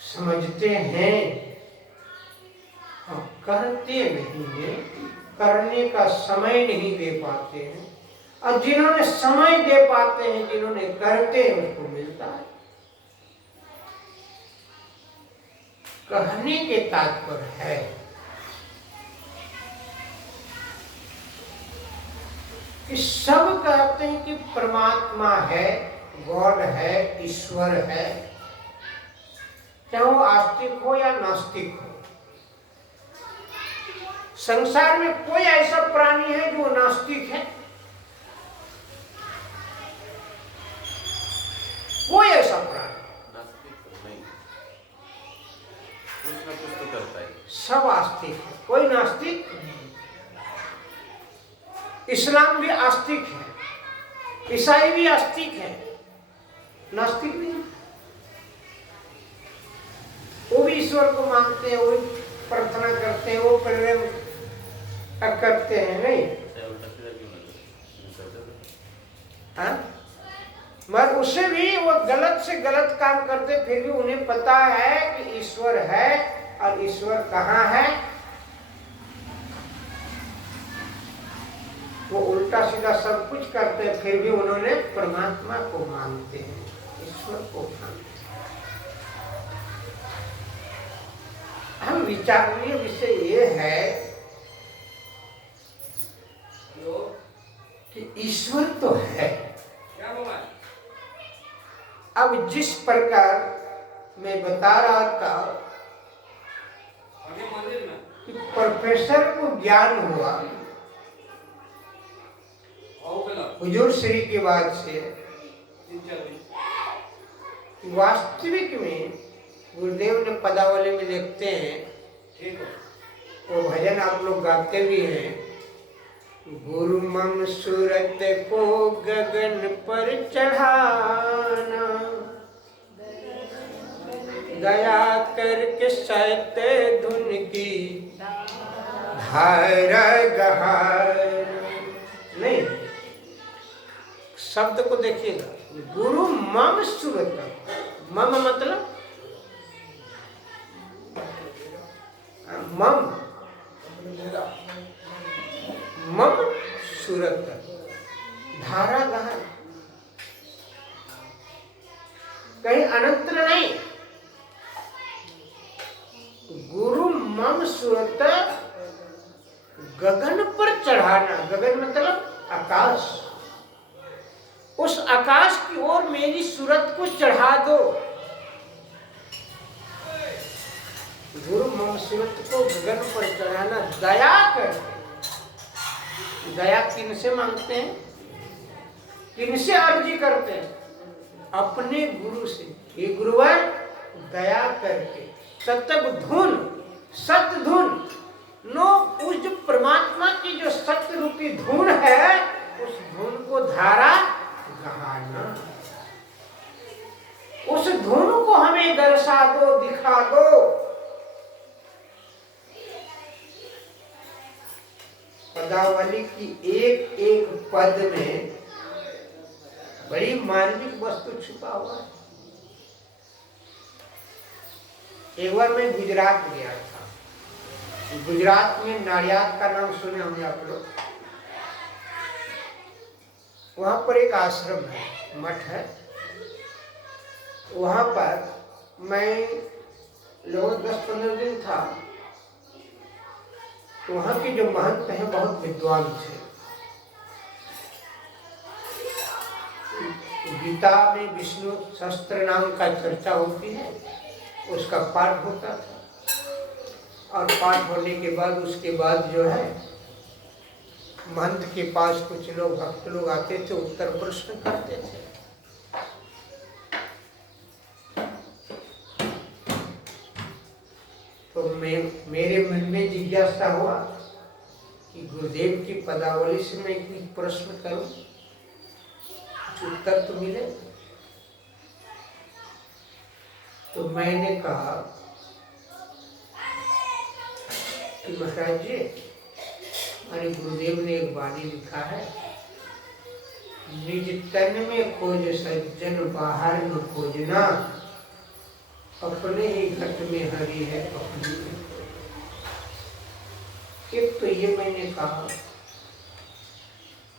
समझते हैं, करते नहीं है, करने का समय नहीं दे पाते हैं। और जिन्होंने समय दे पाते हैं, जिन्होंने करते हैं, उसको मिलता है। कहने के तात्पर्य है कि सब कहते हैं कि परमात्मा है, गॉड है, ईश्वर है, चाहे वो आस्तिक हो या नास्तिक हो। संसार में कोई ऐसा प्राणी है जो नास्तिक है? कोई ऐसा प्राणी नहीं, कुछ ना कुछ तो करता है। सब आस्तिक है, कोई नास्तिक नहीं। इस्लाम भी आस्तिक है, ईसाई भी आस्तिक है, नास्तिक नहीं। वो भी ईश्वर को मानते हैं, वो भी प्रार्थना करते हैं, वो प्रेम करते हैं। नहीं, हाँ, मगर उससे भी वो गलत से गलत काम करते, फिर भी उन्हें पता है कि ईश्वर है। और ईश्वर कहाँ है? वो उल्टा सीधा सब कुछ करते हैं, फिर भी उन्होंने परमात्मा को मानते हैं, ईश्वर को मानते हैं। हम विचारणीय विषय ये है कि ईश्वर तो है। अब जिस प्रकार मैं बता रहा था कि प्रोफेसर को ज्ञान हुआ हुजूर श्री की बात से, वास्तविक में गुरुदेव ने पदावली में लिखते हैं, वो भजन आप लोग गाते भी हैं, गुरु मम सूरत को गगन पर चढ़ाना, दया करके सहते धुन की धारा गहाना। नहीं, शब्द को देखिएगा, गुरु मम सूरत। मम मतलब मम, मम सूरत, धारा गहन, कहीं अनंत नहीं। मम सूरत गगन पर चढ़ाना, गगन मतलब आकाश, उस आकाश की ओर मेरी सूरत को चढ़ा दो। गुरु मम सूरत को गगन पर चढ़ाना दया करके। दया किन से मांगते हैं, किन से अर्जी करते हैं? अपने गुरु से। ये गुरुवर दया करके सत्य धुन, सत्य धुन नो, उस जो परमात्मा की जो सत्य रूपी धुन है, उस धुन को धारा गहाना, उस धुन को हमें दर्शा दो, दिखा दो। पदावली की एक एक पद में बड़ी मार्मिक वस्तु छुपा हुआ है। एक बार मैं गुजरात गया था। गुजरात में नारियाद का नाम सुने होंगे आप लोग। वहां पर एक आश्रम है, मठ है। वहां पर मैं लगभग 10-15 दिन था। तो वहां के जो महंत हैं बहुत विद्वान थे। गीता में विष्णु सहस्त्र नाम का चर्चा होती है, उसका पाठ होता था। और पाठ होने के बाद उसके बाद जो है महंत के पास कुछ लोग भक्त लोग आते थे, उत्तर प्रश्न करते थे। तो मेरे मन में जिज्ञासा हुआ कि गुरुदेव की पदावली से मैं कोई प्रश्न करूं, उत्तर तो मिले। तो मैंने कहा कि महाराज जी, हमारे गुरुदेव ने एक वाणी लिखा है, निज तन में खोज सज्जन बाहर न खोजना, अपने ही घट में हरि है अपनी। एक तो ये मैंने कहा,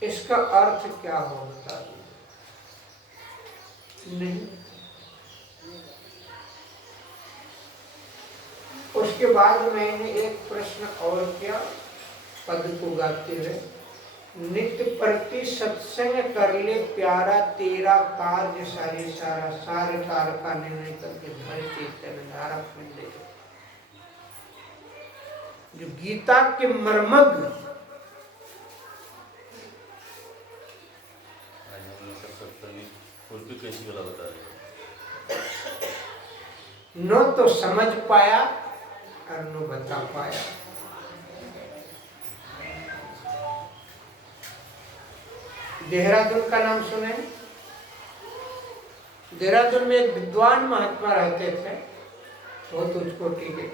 इसका अर्थ क्या हो बता दो? नहीं। उसके बाद मैंने एक प्रश्न और किया पद को गाते हुए, नित्य प्रति सत्संग कर ले प्यारा, तेरा कार्य सारे सारा, सारे कार का निर्णय करके धर चेतन धारा पिंडे। जो गीता के मर्मज्ञ न तो समझ पाया और न बता पाया। देहरादून का नाम सुने? देहरादून में एक विद्वान महात्मा रहते थे, बहुत उच्च कोटि के।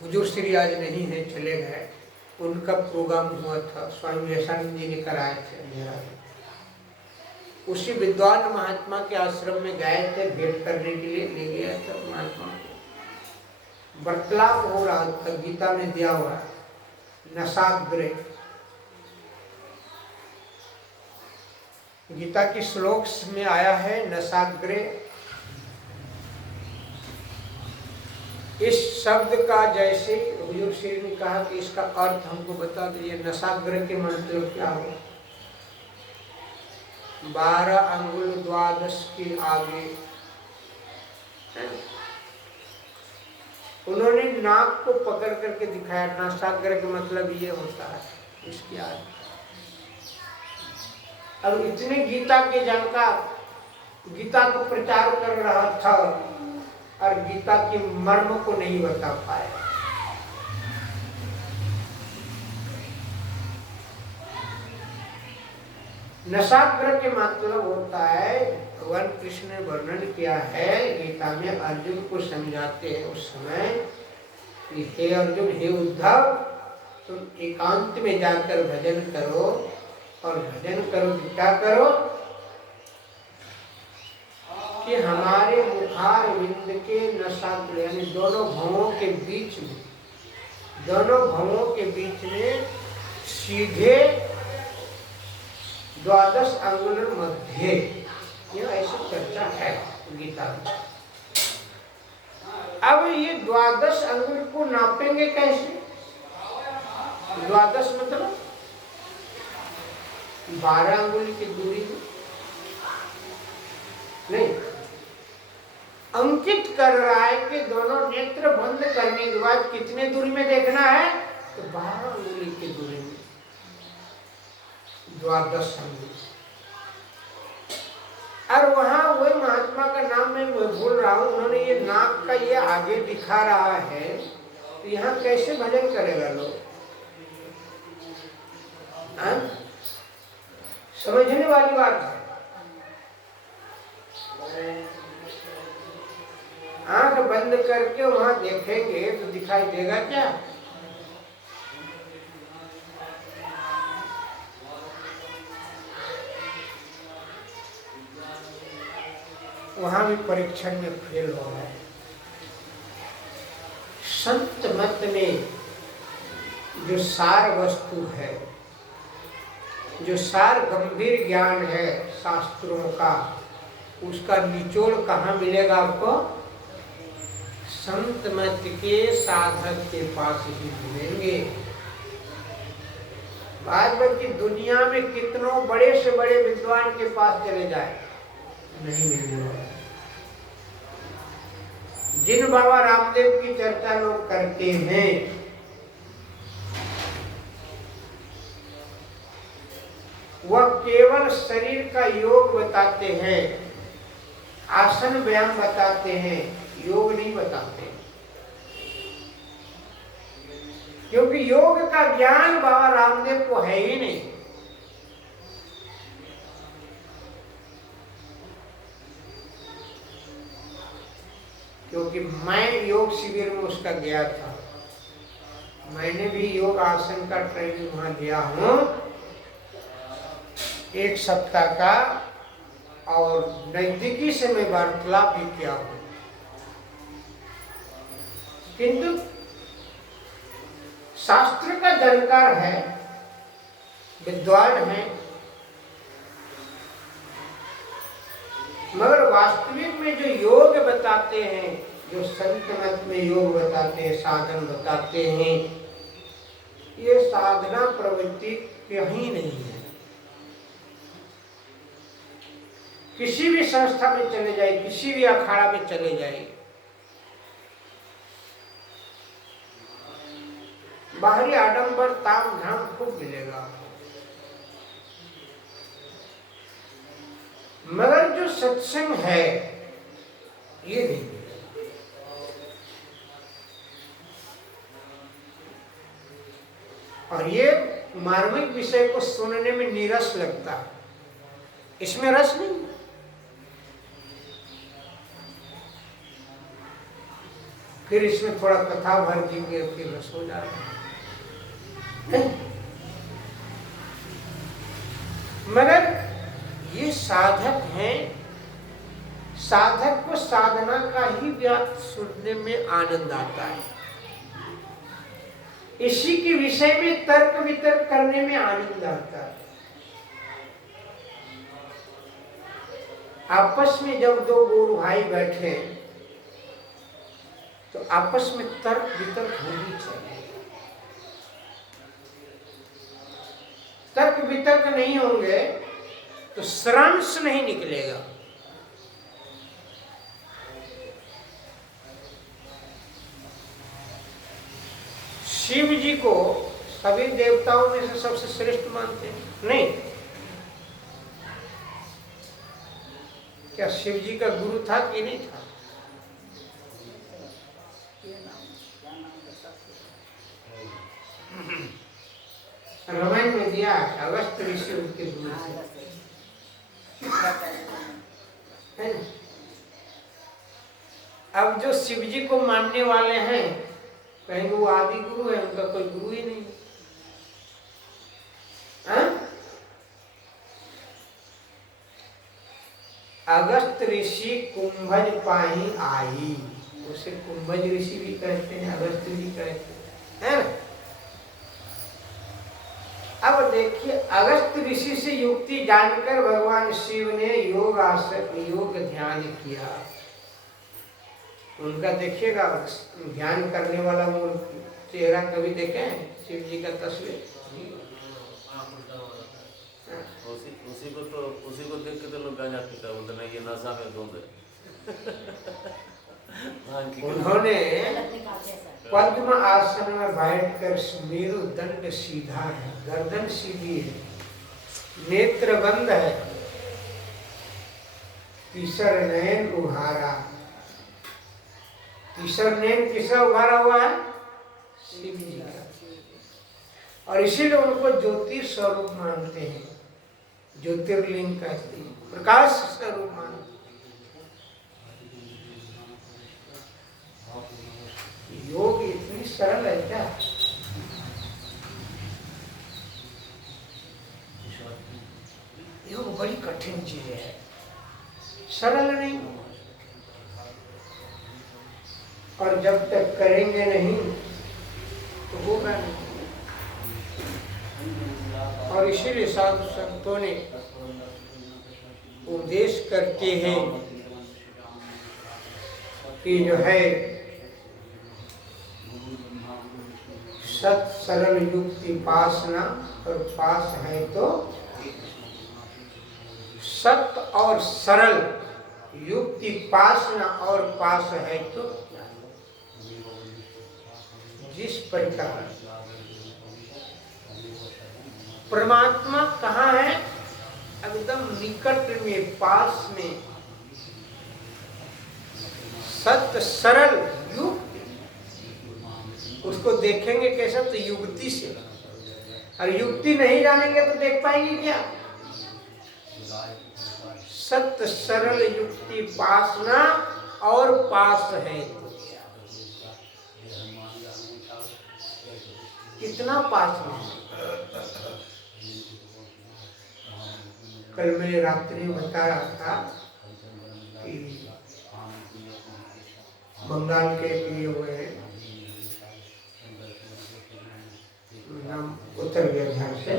हुजूर श्री आज नहीं है, चले गए। उनका प्रोग्राम हुआ था, स्वामी विवेकानंद जी ने कराए थे देहरादून। उसी विद्वान महात्मा के आश्रम में गए थे, भेंट करने के लिए ले गया था महात्मा को। वार्तालाप हो रहा था, गीता में दिया हुआ है, नसाग्रे। गीता की श्लोक में आया है नसाग्रे। इस शब्द का जैसे हुजूर श्री ने कहा कि इसका अर्थ हमको बता दीजिए, नसाग्र के मतलब क्या हो? 12 अंगुल 12 के आगे। उन्होंने नाक को पकड़ करके दिखाया, नसाग्र का मतलब ये होता है, इसके आगे। अब इतने गीता के जानकार, गीता को प्रचार कर रहा था और गीता के मर्म को नहीं बता पाया। नसाग्र के मतलब होता है, भगवान कृष्ण ने वर्णन किया है गीता में, अर्जुन को समझाते हैं उस समय कि हे अर्जुन, हे उद्धव, तुम एकांत में जाकर भजन करो, और भजन करो कि क्या करो कि हमारे मुखार विंद के नसाग्र, यानी दोनों भवों के बीच में, दोनों भवों के बीच में सीधे 12 अंगुल मध्य, यह ऐसी चर्चा है गीता में। अब ये 12 अंगुल को नापेंगे कैसे? 12 मतलब 12 अंगुल की दूरी में नहीं, अंकित कर रहा है कि दोनों नेत्र बंद करने के बाद कितने दूरी में देखना है? तो 12 अंगुली की दूरी में, 12 अंगुल। और वहां वही महात्मा का नाम मैं भूल रहा हूं, उन्होंने ये नाक का ये आगे दिखा रहा है, तो यहाँ कैसे भजन करेगा लोग? समझने वाली बात है। आंख बंद करके वहां देखेंगे तो दिखाई देगा क्या? वहां भी परीक्षण में फेल हो गए। संत मत में जो सार वस्तु है, जो सार गंभीर ज्ञान है शास्त्रों का, उसका निचोड़ कहाँ मिलेगा आपको? संत मत के साधक के पास ही मिलेंगे। बाद में कि दुनिया में कितनों बड़े से बड़े विद्वान के पास चले जाए, नहीं मिलने वाला। जिन बाबा रामदेव की चर्चा लोग करते हैं, वह केवल शरीर का योग बताते हैं, आसन व्यायाम बताते हैं, योग नहीं बताते। क्योंकि योग का ज्ञान बाबा रामदेव को है ही नहीं। क्योंकि मैं योग शिविर में उसका गया था, मैंने भी योग आसन का ट्रेनिंग वहां लिया हूं 1 सप्ताह का, और नजदीकी से मैं वार्तालाप भी किया हूं। किंतु शास्त्र का जानकार है, विद्वान है, मगर वास्तविक में जो योग बताते हैं, जो संत मत में योग बताते हैं, साधन बताते हैं, ये साधना प्रवृत्ति कहीं नहीं है। किसी भी संस्था में चले जाए, किसी भी अखाड़ा में चले जाए, बाहरी आडंबर ताम झाम खूब मिलेगा, मगर जो सत्संग है ये नहीं मिलेगा। और ये मार्मिक विषय को सुनने में नीरस लगता है, इसमें रस नहीं। फिर इसमें थोड़ा कथा भर देंगे, फिर रस हो जाएगा। मगर ये साधक हैं, साधक को साधना का ही व्याप्त सुनने में आनंद आता है, इसी के विषय में तर्क वितर्क करने में आनंद आता है। आपस में जब 2 गुरु भाई बैठे तो आपस में तर्क वितर्क होनी चाहिए। तर्क वितर्क नहीं होंगे तो श्रांस नहीं निकलेगा। शिव जी को सभी देवताओं में से सबसे श्रेष्ठ मानते हैं, नहीं? क्या शिव जी का गुरु था कि नहीं था? रामायण में दिया अगस्त ऋषि उनके गुरु थे। अब जो शिव जी को मानने वाले हैं कहेंगे वो आदि गुरु है, उनका कोई गुरु ही नहीं। अगस्त ऋषि कुंभज पाही आई, उसे कुंभज ऋषि भी कहते हैं, अगस्त जी कहते हैं, है? अब देखिए, अगस्त ऋषि से युक्ति जानकर भगवान शिव ने योग ध्यान किया। उनका देखिएगा, ध्यान करने वाला वो चेहरा कभी देखे हैं? शिव जी का तस्वीर? उसी को देख के तो लोग गांजा पीता बोलते नहीं ये नशा में धुंध है। उन्होंने पद्म आसन में बैठकर मेरुदंड सीधा है, गर्दन सीधी है, नेत्र बंद है, तीसर नयन उघारा। तीसर नयन किसका उघारा हुआ है? शिव जी का। और इसीलिए उनको ज्योति स्वरूप मानते हैं, ज्योतिर्लिंग कहते हैं, प्रकाश स्वरूप मानते हैं। योग इतनी सरल है क्या? योग बड़ी कठिन चीज है, सरल नहीं। और जब तक करेंगे नहीं तो होगा नहीं। और इसीलिए साधु संतों ने उपदेश करते हैं कि जो है सत सरल युक्ति पासना, और पास है तो सत और सरल युक्ति पासना, और पास है तो जिस प्रकार परमात्मा कहाँ है? एकदम निकट में, पास में। सत्य सरल युक्ति, उसको देखेंगे कैसा? तो युक्ति से। और युक्ति नहीं जानेंगे तो देख पाएंगे क्या? सत्य सरल युक्ति पासना, और पास है तो कितना पास में? कल मैंने रात्रि में बता रहा था कि बंगाल के लिए हुए हैं, नाम उतर गया ध्यान से,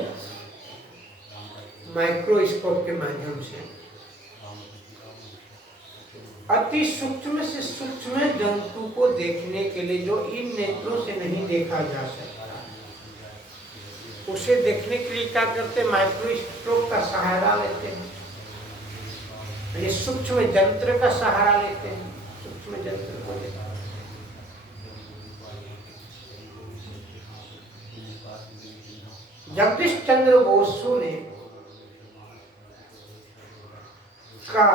माइक्रोस्कोप के माध्यम से अति सूक्ष्म से सूक्ष्म जंतु को देखने के लिए जो इन नेत्रों से नहीं देखा जा सकता, उसे देखने के लिए क्या करते? माइक्रोस्कोप का सहारा लेते हैं, ये सूक्ष्म यंत्र का सहारा लेते हैं, सूक्ष्म यंत्र को देखते हैं। जगदीश चंद्र बोसु ने का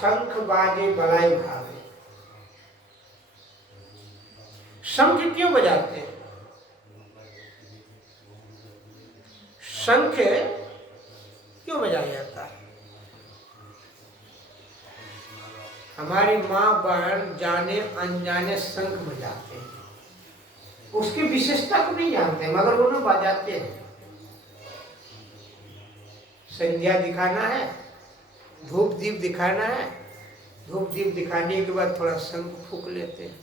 शंख बाजे बलाई भावे। शंख क्यों बजाते हैं? शंख क्यों बजाया जाता है? हमारी माँ बहन जाने अनजाने शंख बजाते हैं, उसकी विशेषता को नहीं जानते मगर उन्हें बजाते हैं। संध्या दिखाना है, धूप दीप दिखाना है, धूप दीप दिखाने के बाद थोड़ा शंख फूंक लेते हैं।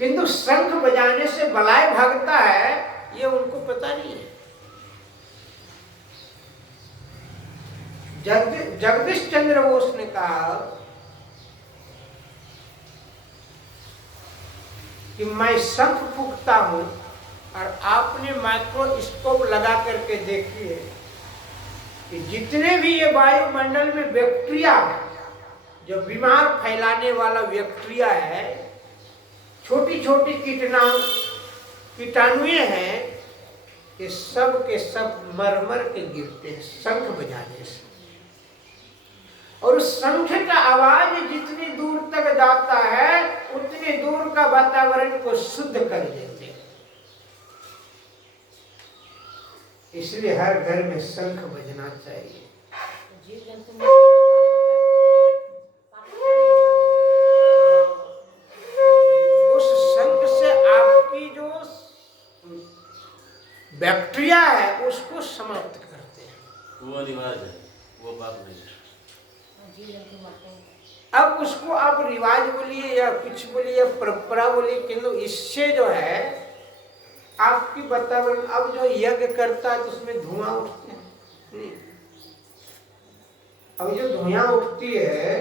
किंतु शंख बजाने से बलाय भागता है ये उनको पता नहीं है। जगदीश चंद्र बोस ने कहा कि मैं शंख फूंकता हूं और आपने माइक्रोस्कोप लगा करके देखिए कि जितने भी ये वायुमंडल में बैक्टीरिया, जो बीमार फैलाने वाला बैक्टीरिया है, छोटी छोटी कीटाणुएं हैं, ये सब के सब मर के गिरते हैं शंख बजाने से। और उस शंख का आवाज जितनी दूर तक जाता है उतनी दूर का वातावरण को शुद्ध कर देते हैं। इसलिए हर घर में शंख बजना चाहिए। उस शंख से आपकी जो बैक्टीरिया है उसको समाप्त करते हैं। वो अनिवार्य है, वो बात नहीं है। अब उसको आप रिवाज बोलिए या कुछ बोलिए या परंपरा बोलिए, किंतु इससे जो है आपकी वातावरण, अब जो यज्ञ करता है तो उसमें धुआं उठते हैं नहीं। अब जो धुआं उठती है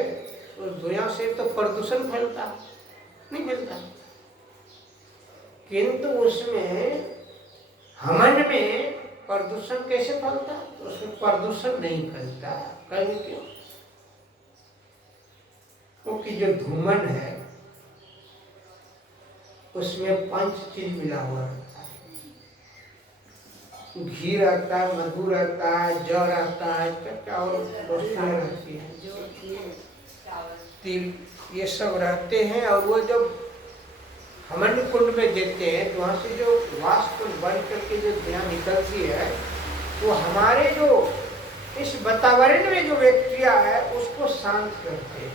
उस धुआं से तो प्रदूषण फैलता है। नहीं मिलता। किंतु उसमें हवन में प्रदूषण कैसे फैलता? उसमें प्रदूषण नहीं फैलता। कहीं क्यों? क्योंकि जो धूमन है उसमें 5 चीज मिला हुआ रहता है। घी रहता है, मधु रहता है, जौ रहता है, क्या और वस्तुएं रहती है, तिल, ये सब रहते हैं। और वो जब हवन कुंड में देते हैं तो वहाँ से जो वाष्प बन करके जो धुआं निकलती है वो हमारे जो इस वातावरण में जो बैक्टीरिया है उसको शांत करते हैं।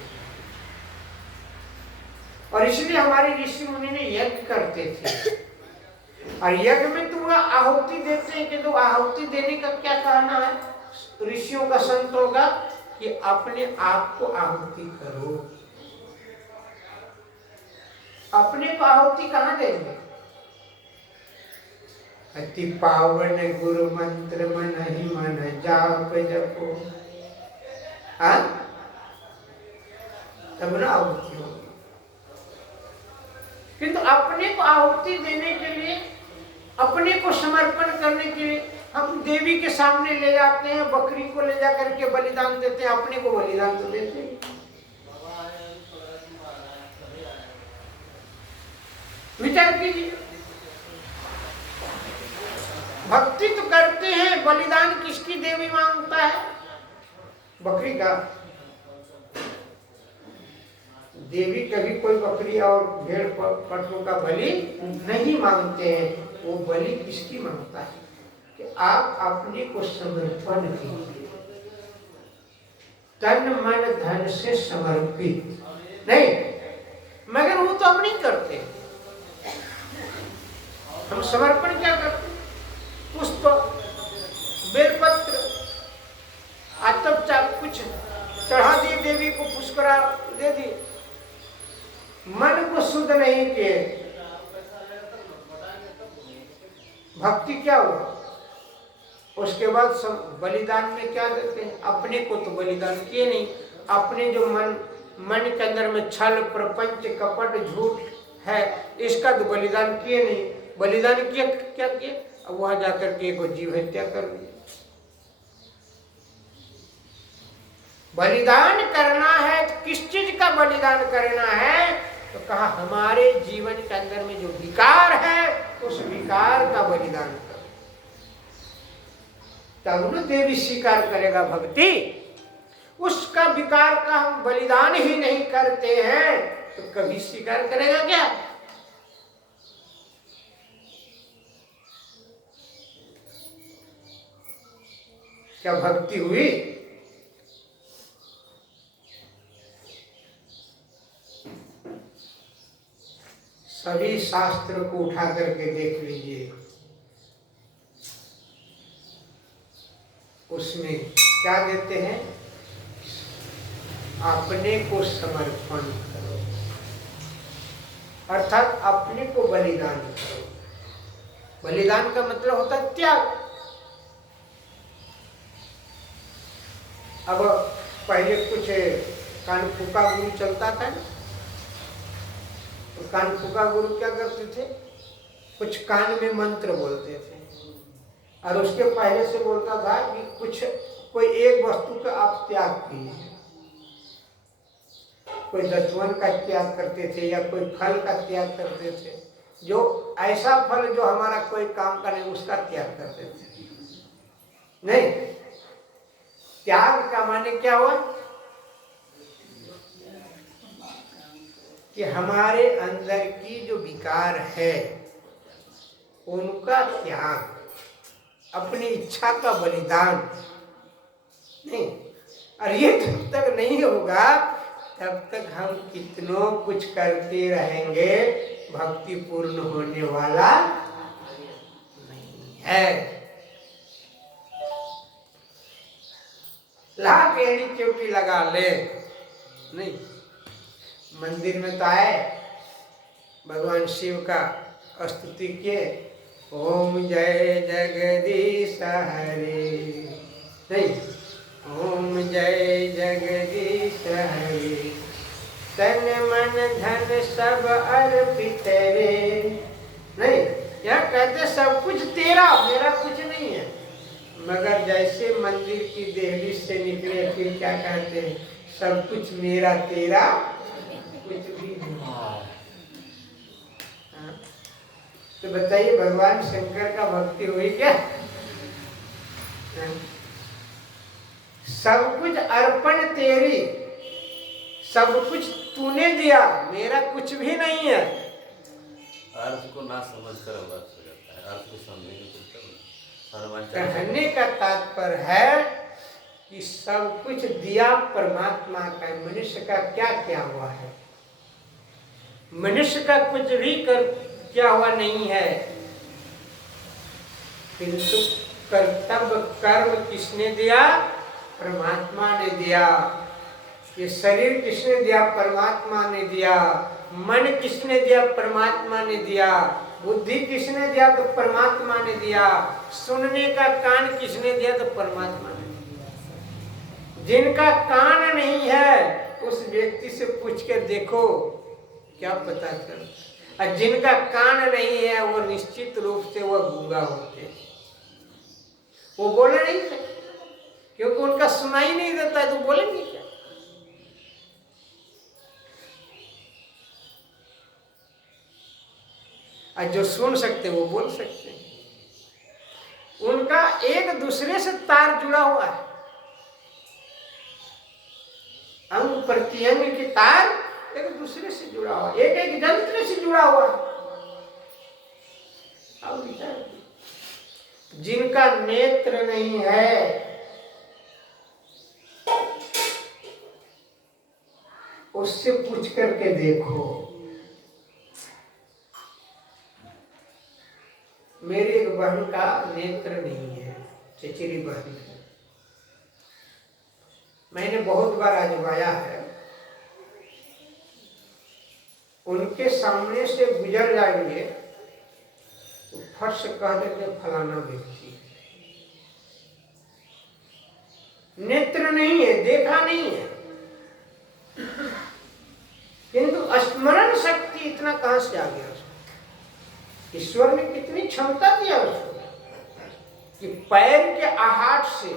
और इसलिए हमारे ऋषि मुनि ने यज्ञ करते थे। और यज्ञ में तो वह आहुति देते हैं कि तो आहुति देने का क्या कहना है ऋषियों का, संतों का, कि अपने आप को आहुति करो। अपने को आहुति कहाँ देंगे? अति पावन गुरु मंत्र मन ही मन जाप जपो, तब ना आहुति होगी। किंतु अपने को आहुति देने के लिए, अपने को समर्पण करने के लिए हम देवी के सामने ले जाते हैं, बकरी को ले जा करके बलिदान देते हैं। अपने को बलिदान तो देते हैं। विचार कीजिए, भक्ति तो करते हैं, बलिदान किसकी देवी मांगता है? बकरी का। देवी कभी कोई बकरी और भेड़ पशुओं का बलि नहीं मांगते हैं। वो बलि किसकी मांगता है? कि आप अपने को समर्पण कीजिए, तन मन धन से समर्पित। नहीं, मगर वो तो हम नहीं करते। हम समर्पण क्या करते? पुष्प, बेलपत्र, तब कुछ चढ़ा दिए देवी को, पुष्करा दे दिए, मन को शुद्ध नहीं किए। भक्ति क्या हुआ? उसके बाद बलिदान में क्या देते हैं? अपने को तो बलिदान किए नहीं। अपने जो मन के अंदर में छल, प्रपंच, कपट, झूठ है, इसका तो बलिदान किए नहीं। बलिदान किया, क्या किए? अब वहां जाकर के एक जीव हत्या कर दी। बलिदान करना है, किस चीज का बलिदान करना है? तो कहा हमारे जीवन के अंदर में जो विकार है उस विकार का बलिदान करो, तब न देवी स्वीकार करेगा भक्ति। उसका विकार का हम बलिदान ही नहीं करते हैं तो कभी स्वीकार करेगा क्या? क्या भक्ति हुई? सभी शास्त्र को उठा करके देख लीजिए, उसमें क्या देते हैं? अपने को समर्पण करो, अर्थात अपने को बलिदान करो। बलिदान का मतलब होता है त्याग। अब पहले कुछ कान फूका गुरु चलता था, तो कान फूका गुरु क्या करते थे? कुछ कान में मंत्र बोलते थे और उसके पहले से बोलता था कि कोई एक वस्तु का आप त्याग कीजिए। कोई दत्वन का त्याग करते थे या कोई फल का त्याग करते थे, जो ऐसा फल जो हमारा कोई काम का नहीं, उसका त्याग करते थे। नहीं, त्याग का माने क्या हुआ? कि हमारे अंदर की जो विकार है उनका त्याग, अपनी इच्छा का बलिदान। नहीं, और ये जब तक नहीं होगा तब तक हम कितनों कुछ करते रहेंगे, भक्ति पूर्ण होने वाला नहीं है। लाख एड़ी चौकी लगा ले, नहीं, मंदिर में तो आए, भगवान शिव का स्तुति किए, ओम जय जगदीश हरे, नहीं, ओम जय जगदीश हरे, तन मन धन सब अर्पित रे। नहीं, यह कहते सब कुछ तेरा, मेरा कुछ नहीं है। मगर जैसे मंदिर की देहली से निकले फिर क्या कहते हैं, सब कुछ मेरा तेरा कुछ भी नहीं। हाँ। तो बताइए भगवान शंकर का भक्ति हुई क्या? हाँ। सब कुछ अर्पण तेरी, सब कुछ तूने दिया, मेरा कुछ भी नहीं है। अर्थ को ना समझ कर अर्थ हो जाता है, अर्थ को समझने की कहने का तात्पर्य है कि सब कुछ दिया परमात्मा का। मनुष्य का क्या क्या हुआ है? मनुष्य का कुछ भी कर क्या हुआ नहीं है, किंतु कर्तव्य कर्म किसने दिया? परमात्मा ने दिया। ये शरीर किसने दिया? परमात्मा ने दिया। मन किसने दिया? परमात्मा ने दिया। बुद्धि किसने दिया? तो परमात्मा ने दिया। सुनने का कान किसने दिया? तो परमात्मा ने दिया। जिनका कान नहीं है उस व्यक्ति से पूछ कर देखो, क्या पता चलता। और जिनका कान नहीं है वो निश्चित रूप से वो गूंगा होते हैं, वो बोले नहीं सकते क्योंकि उनका सुनाई नहीं देता है, तो बोलेंगे क्या? और जो सुन सकते वो बोल सकते हैं। उनका एक दूसरे से तार जुड़ा हुआ है, अंग प्रत्यंग की तार एक दूसरे से जुड़ा हुआ, एक एक यंत्र से जुड़ा हुआ है। अब विचार, जिनका नेत्र नहीं है उससे पूछ करके देखो। मेरी एक बहन का नेत्र नहीं है, चचेरी बहन है। मैंने बहुत बार आजमाया है, उनके सामने से गुजर जाएंगे तो फट से कह देंगे फलाना व्यक्ति। नेत्र नहीं है, देखा नहीं है, किंतु स्मरण शक्ति इतना कहां से आ गया? ईश्वर ने कितनी क्षमता दिया उसको कि पैर के आहट से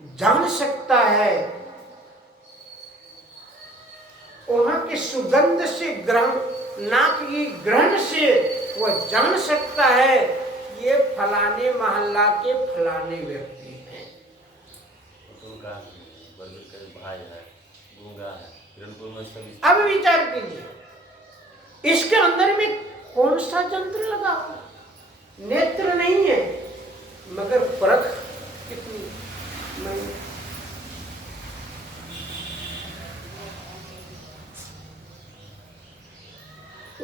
जान सकता है, वहां की सुगंध से ग्रहण, नाक की ग्रहण से वह जान सकता है ये फलाने मोहल्ला के फलाने व्यक्ति हैं। भाई है, गूंगा है। अब विचार कीजिए, इसके अंदर में कौन सा यंत्र लगा? नेत्र नहीं है मगर परख कितनी नहीं।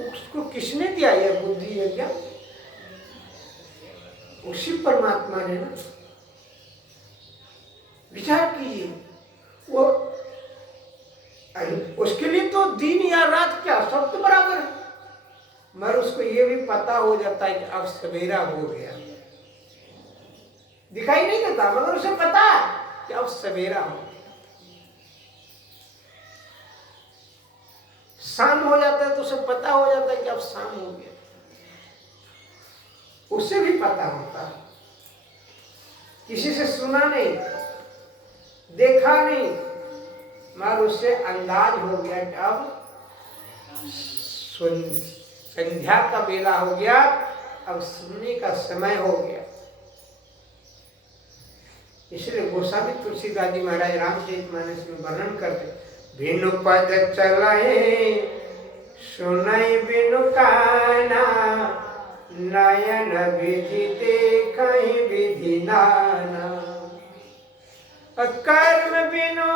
उसको किसने दिया यह बुद्धि, है क्या? उसी परमात्मा ने ना। विचार कीजिए, वो उसके लिए तो दिन या रात क्या सब तो बराबर है, मगर उसको ये भी पता हो जाता है कि अब सवेरा हो गया। दिखाई नहीं देता मगर उसे पता है कि अब सवेरा हो गया। शाम हो जाता है तो उसे पता हो जाता है कि अब शाम हो गया, उसे भी पता होता है। किसी से सुना नहीं, देखा नहीं, मगर उससे अंदाज हो गया कि अब संध्या का बेला हो गया, अब सुनने का समय हो गया। इसलिए गोस्वामी तुलसीदास जी महाराज रामचरितमानस में वर्णन करते, बिनु पद चलाए सुनाई बिनु काना, नयन विधि देखहि विधि नाना। कर्म बिनु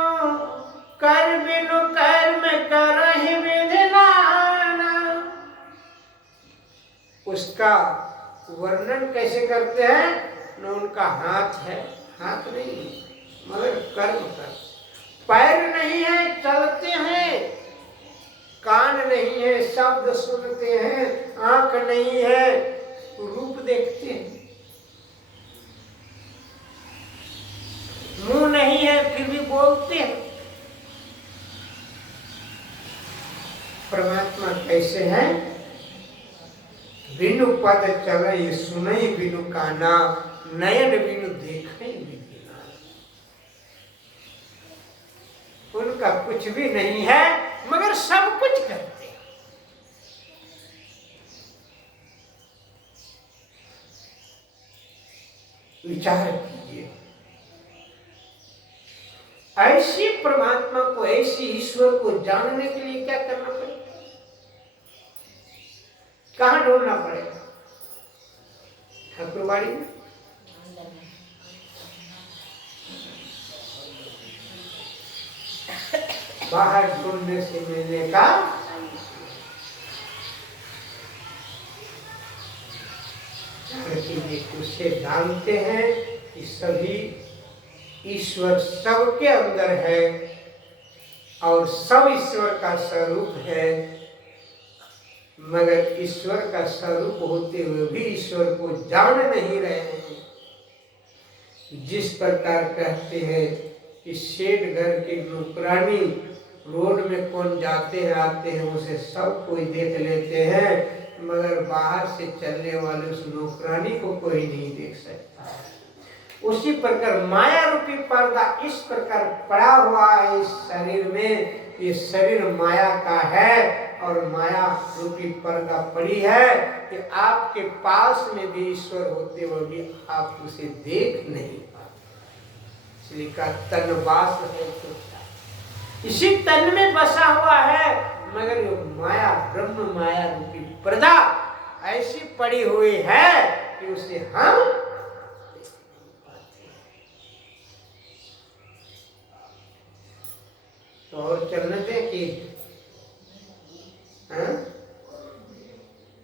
कर्म करहि विधि नाना। उसका वर्णन कैसे करते हैं? न उनका हाथ है, हाथ नहीं मगर कर्म कर, पैर नहीं है चलते हैं, कान नहीं है शब्द सुनते हैं, आंख नहीं है रूप देखते हैं, मुंह नहीं है फिर भी बोलते हैं, परमात्मा कैसे हैं? बिनु पद चले सुनई बिनु काना, नयन बिनु देखे बिना। उनका कुछ भी नहीं है मगर सब कुछ करते हैं। विचार कीजिए, ऐसी परमात्मा को, ऐसी ईश्वर को जानने के लिए क्या करना पड़ेगा? कहाँ ढूंढना पड़ेगा? ठाकुरवाड़ी में? बाहर ढूंढने से मिलने का उसे जानते हैं कि सभी ईश्वर सबके अंदर है और सब ईश्वर का स्वरूप है, मगर ईश्वर का स्वरूप होते हुए भी ईश्वर को जान नहीं रहे हैं। जिस प्रकार कहते हैं कि सेठ घर की नौकरानी रोड में कौन जाते हैं आते हैं उसे सब कोई देख लेते हैं, मगर बाहर से चलने वाले उस नौकरानी को कोई नहीं देख सकता। उसी प्रकार माया रूपी पर्दा इस प्रकार पड़ा हुआ है इस शरीर में। ये शरीर माया का है और माया रूपी पर्दा पड़ी है कि आपके पास में भी ईश्वर होते हुए भी आप उसे देख नहीं पाते। इसलिए का तन वास है, इसी तन में बसा हुआ है, मगर ये माया ब्रह्म माया रूपी पर्दा ऐसी पड़ी हुई है कि उसे हम तो और चलने दें कि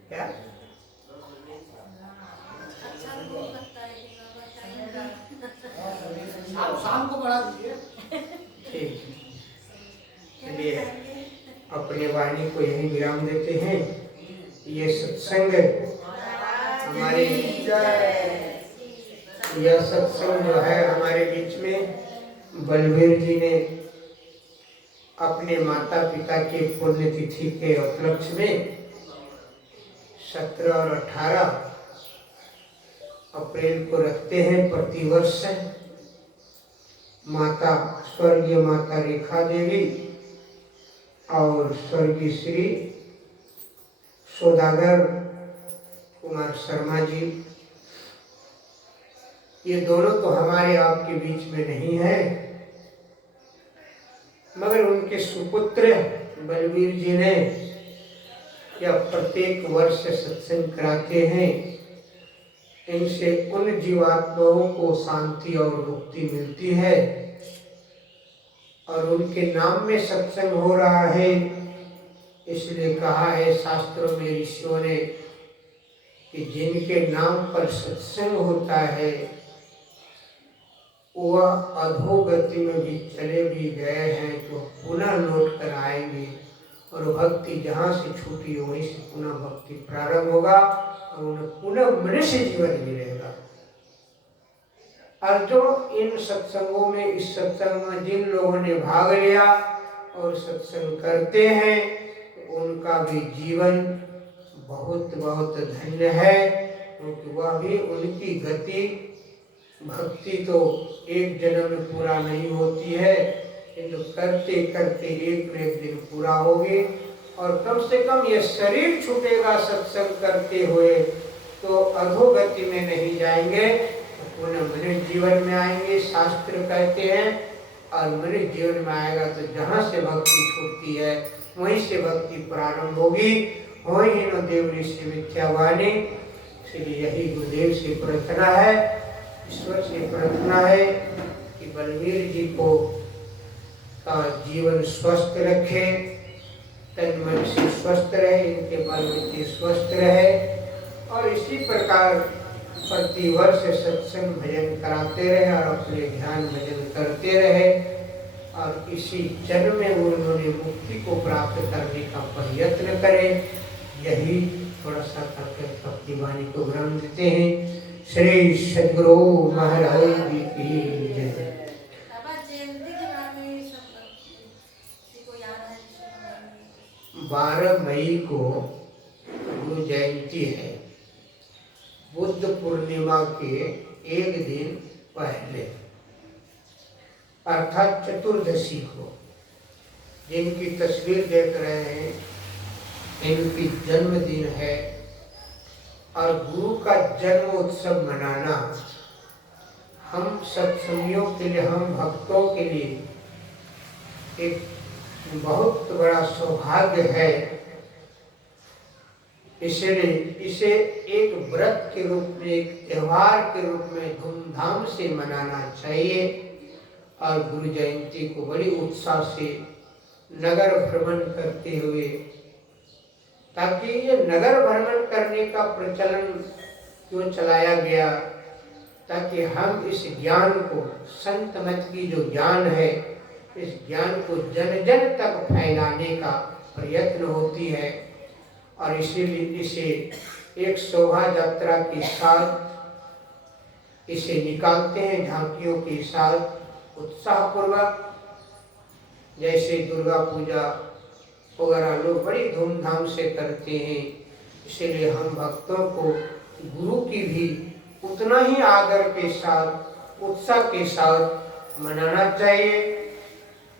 क्या आप शाम को बढ़ा दीजिए। ठीक, चलिए अपने वाणी को यही विराम देते हैं। ये सत्संग हमारे यह सत्संग जो है हमारे बीच में बलवीर जी ने अपने माता पिता के पुण्यतिथि के उपलक्ष्य में 17 और 18 अप्रैल को रखते हैं प्रतिवर्ष। माता स्वर्गीय माता रेखा देवी और स्वर्गीय श्री सौदागर कुमार शर्मा जी, ये दोनों तो हमारे आपके बीच में नहीं है, मगर उनके सुपुत्र बलवीर जी ने यह प्रत्येक वर्ष सत्संग कराते हैं। इनसे उन जीवात्माओं को शांति और मुक्ति मिलती है और उनके नाम में सत्संग हो रहा है। इसलिए कहा है शास्त्रों में ऋषियों ने कि जिनके नाम पर सत्संग होता है वह अधोगति में भी चले भी गए हैं तो पुनः लौट कर आएंगे और भक्ति जहाँ से छूटी वहीं से पुनः भक्ति प्रारंभ होगा और उन्हें पुनः मनुष्य जीवन मिलेगा। और जो इन सत्संगों में, इस सत्संग में जिन लोगों ने भाग लिया और सत्संग करते हैं उनका भी जीवन बहुत बहुत धन्य है, क्योंकि वह भी उनकी गति भक्ति तो एक जन्म में पूरा नहीं होती है, किंतु करते करते एक न एक दिन पूरा होगी। और कम से कम ये शरीर छूटेगा सत्संग करते हुए तो अधोगति में नहीं जाएंगे, पुनः मनुष्य जीवन में आएंगे। शास्त्र कहते हैं और मनुष्य जीवन में आएगा तो जहाँ से भक्ति छूटती है वहीं से भक्ति प्रारंभ होगी। वही न देव ऋषि मिथ्यावाणी। इसलिए यही गुरुदेव से प्रार्थना है, ईश्वर से प्रार्थना है कि बलवीर जी को का जीवन स्वस्थ रखे, तन मन से स्वस्थ रहे, इनके बाल बच्चे स्वस्थ रहे और इसी प्रकार प्रतिवर्ष सत्संग भजन कराते रहे और अपने ध्यान भजन करते रहे और इसी जन्म में उन्होंने मुक्ति को प्राप्त करने का प्रयत्न करें। यही थोड़ा सा करके भक्ति वाणी को विराम देते हैं। श्री सद्गुरु महाराज जी की जय। 12 मई को गुरु जयंती है, बुद्ध पूर्णिमा के एक दिन पहले अर्थात चतुर्दशी को। जिनकी तस्वीर देख रहे हैं इनकी जन्मदिन है। और गुरु का जन्म उत्सव मनाना हम सत्संगियों के लिए, हम भक्तों के लिए एक बहुत बड़ा सौभाग्य है। इसलिए इसे एक व्रत के रूप में, एक त्योहार के रूप में धूमधाम से मनाना चाहिए। और गुरु जयंती को बड़ी उत्साह से नगर भ्रमण करते हुए, ताकि ये नगर भ्रमण करने का प्रचलन क्यों चलाया गया, ताकि हम इस ज्ञान को, संत मत की जो ज्ञान है, इस ज्ञान को जन जन तक फैलाने का प्रयत्न होती है। और इसीलिए इसे एक शोभा यात्रा के साथ इसे निकालते हैं, झांकियों के साथ उत्साहपूर्वक। जैसे दुर्गा पूजा वगैरह लोग बड़ी धूमधाम से करते हैं। इसलिए हम भक्तों को गुरु की भी उतना ही आदर के साथ, उत्साह के साथ मनाना चाहिए।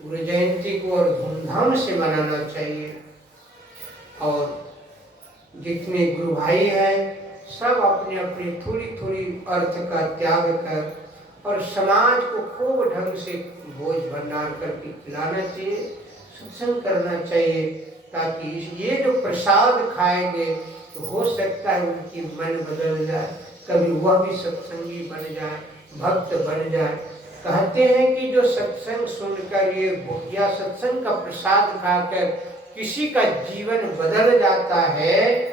गुरु जयंती को और धूमधाम से मनाना चाहिए। और जितने गुरु भाई हैं सब अपने अपने थोड़ी थोड़ी अर्थ का त्याग कर और समाज को खूब ढंग से भोज भंडार करके खिलाना चाहिए, सत्संग करना चाहिए, ताकि ये जो प्रसाद खाएंगे तो हो सकता है उनकी मन बदल जाए, कभी वह भी सत्संगी बन जाए, भक्त बन जाए। कहते हैं कि जो सत्संग सुनकर, ये या सत्संग का प्रसाद खाकर किसी का जीवन बदल जाता है,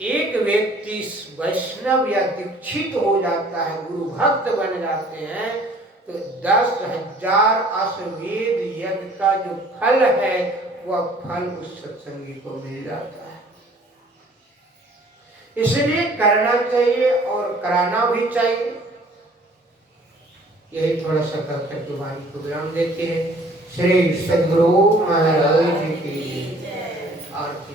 एक व्यक्ति वैष्णव या दीक्षित हो जाता है, गुरु भक्त बन जाते हैं, तो 10,000 अश्वमेध यज्ञ का जो फल है वह फल उस सत्संगी को मिल जाता है। इसलिए करना चाहिए और कराना भी चाहिए। यही थोड़ा सा करके तुम्हारी प्रोग्राम देते हैं। श्री सद्गुरु महाराज की आरती।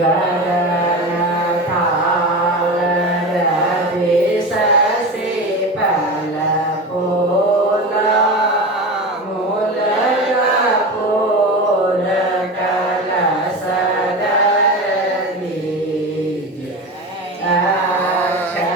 God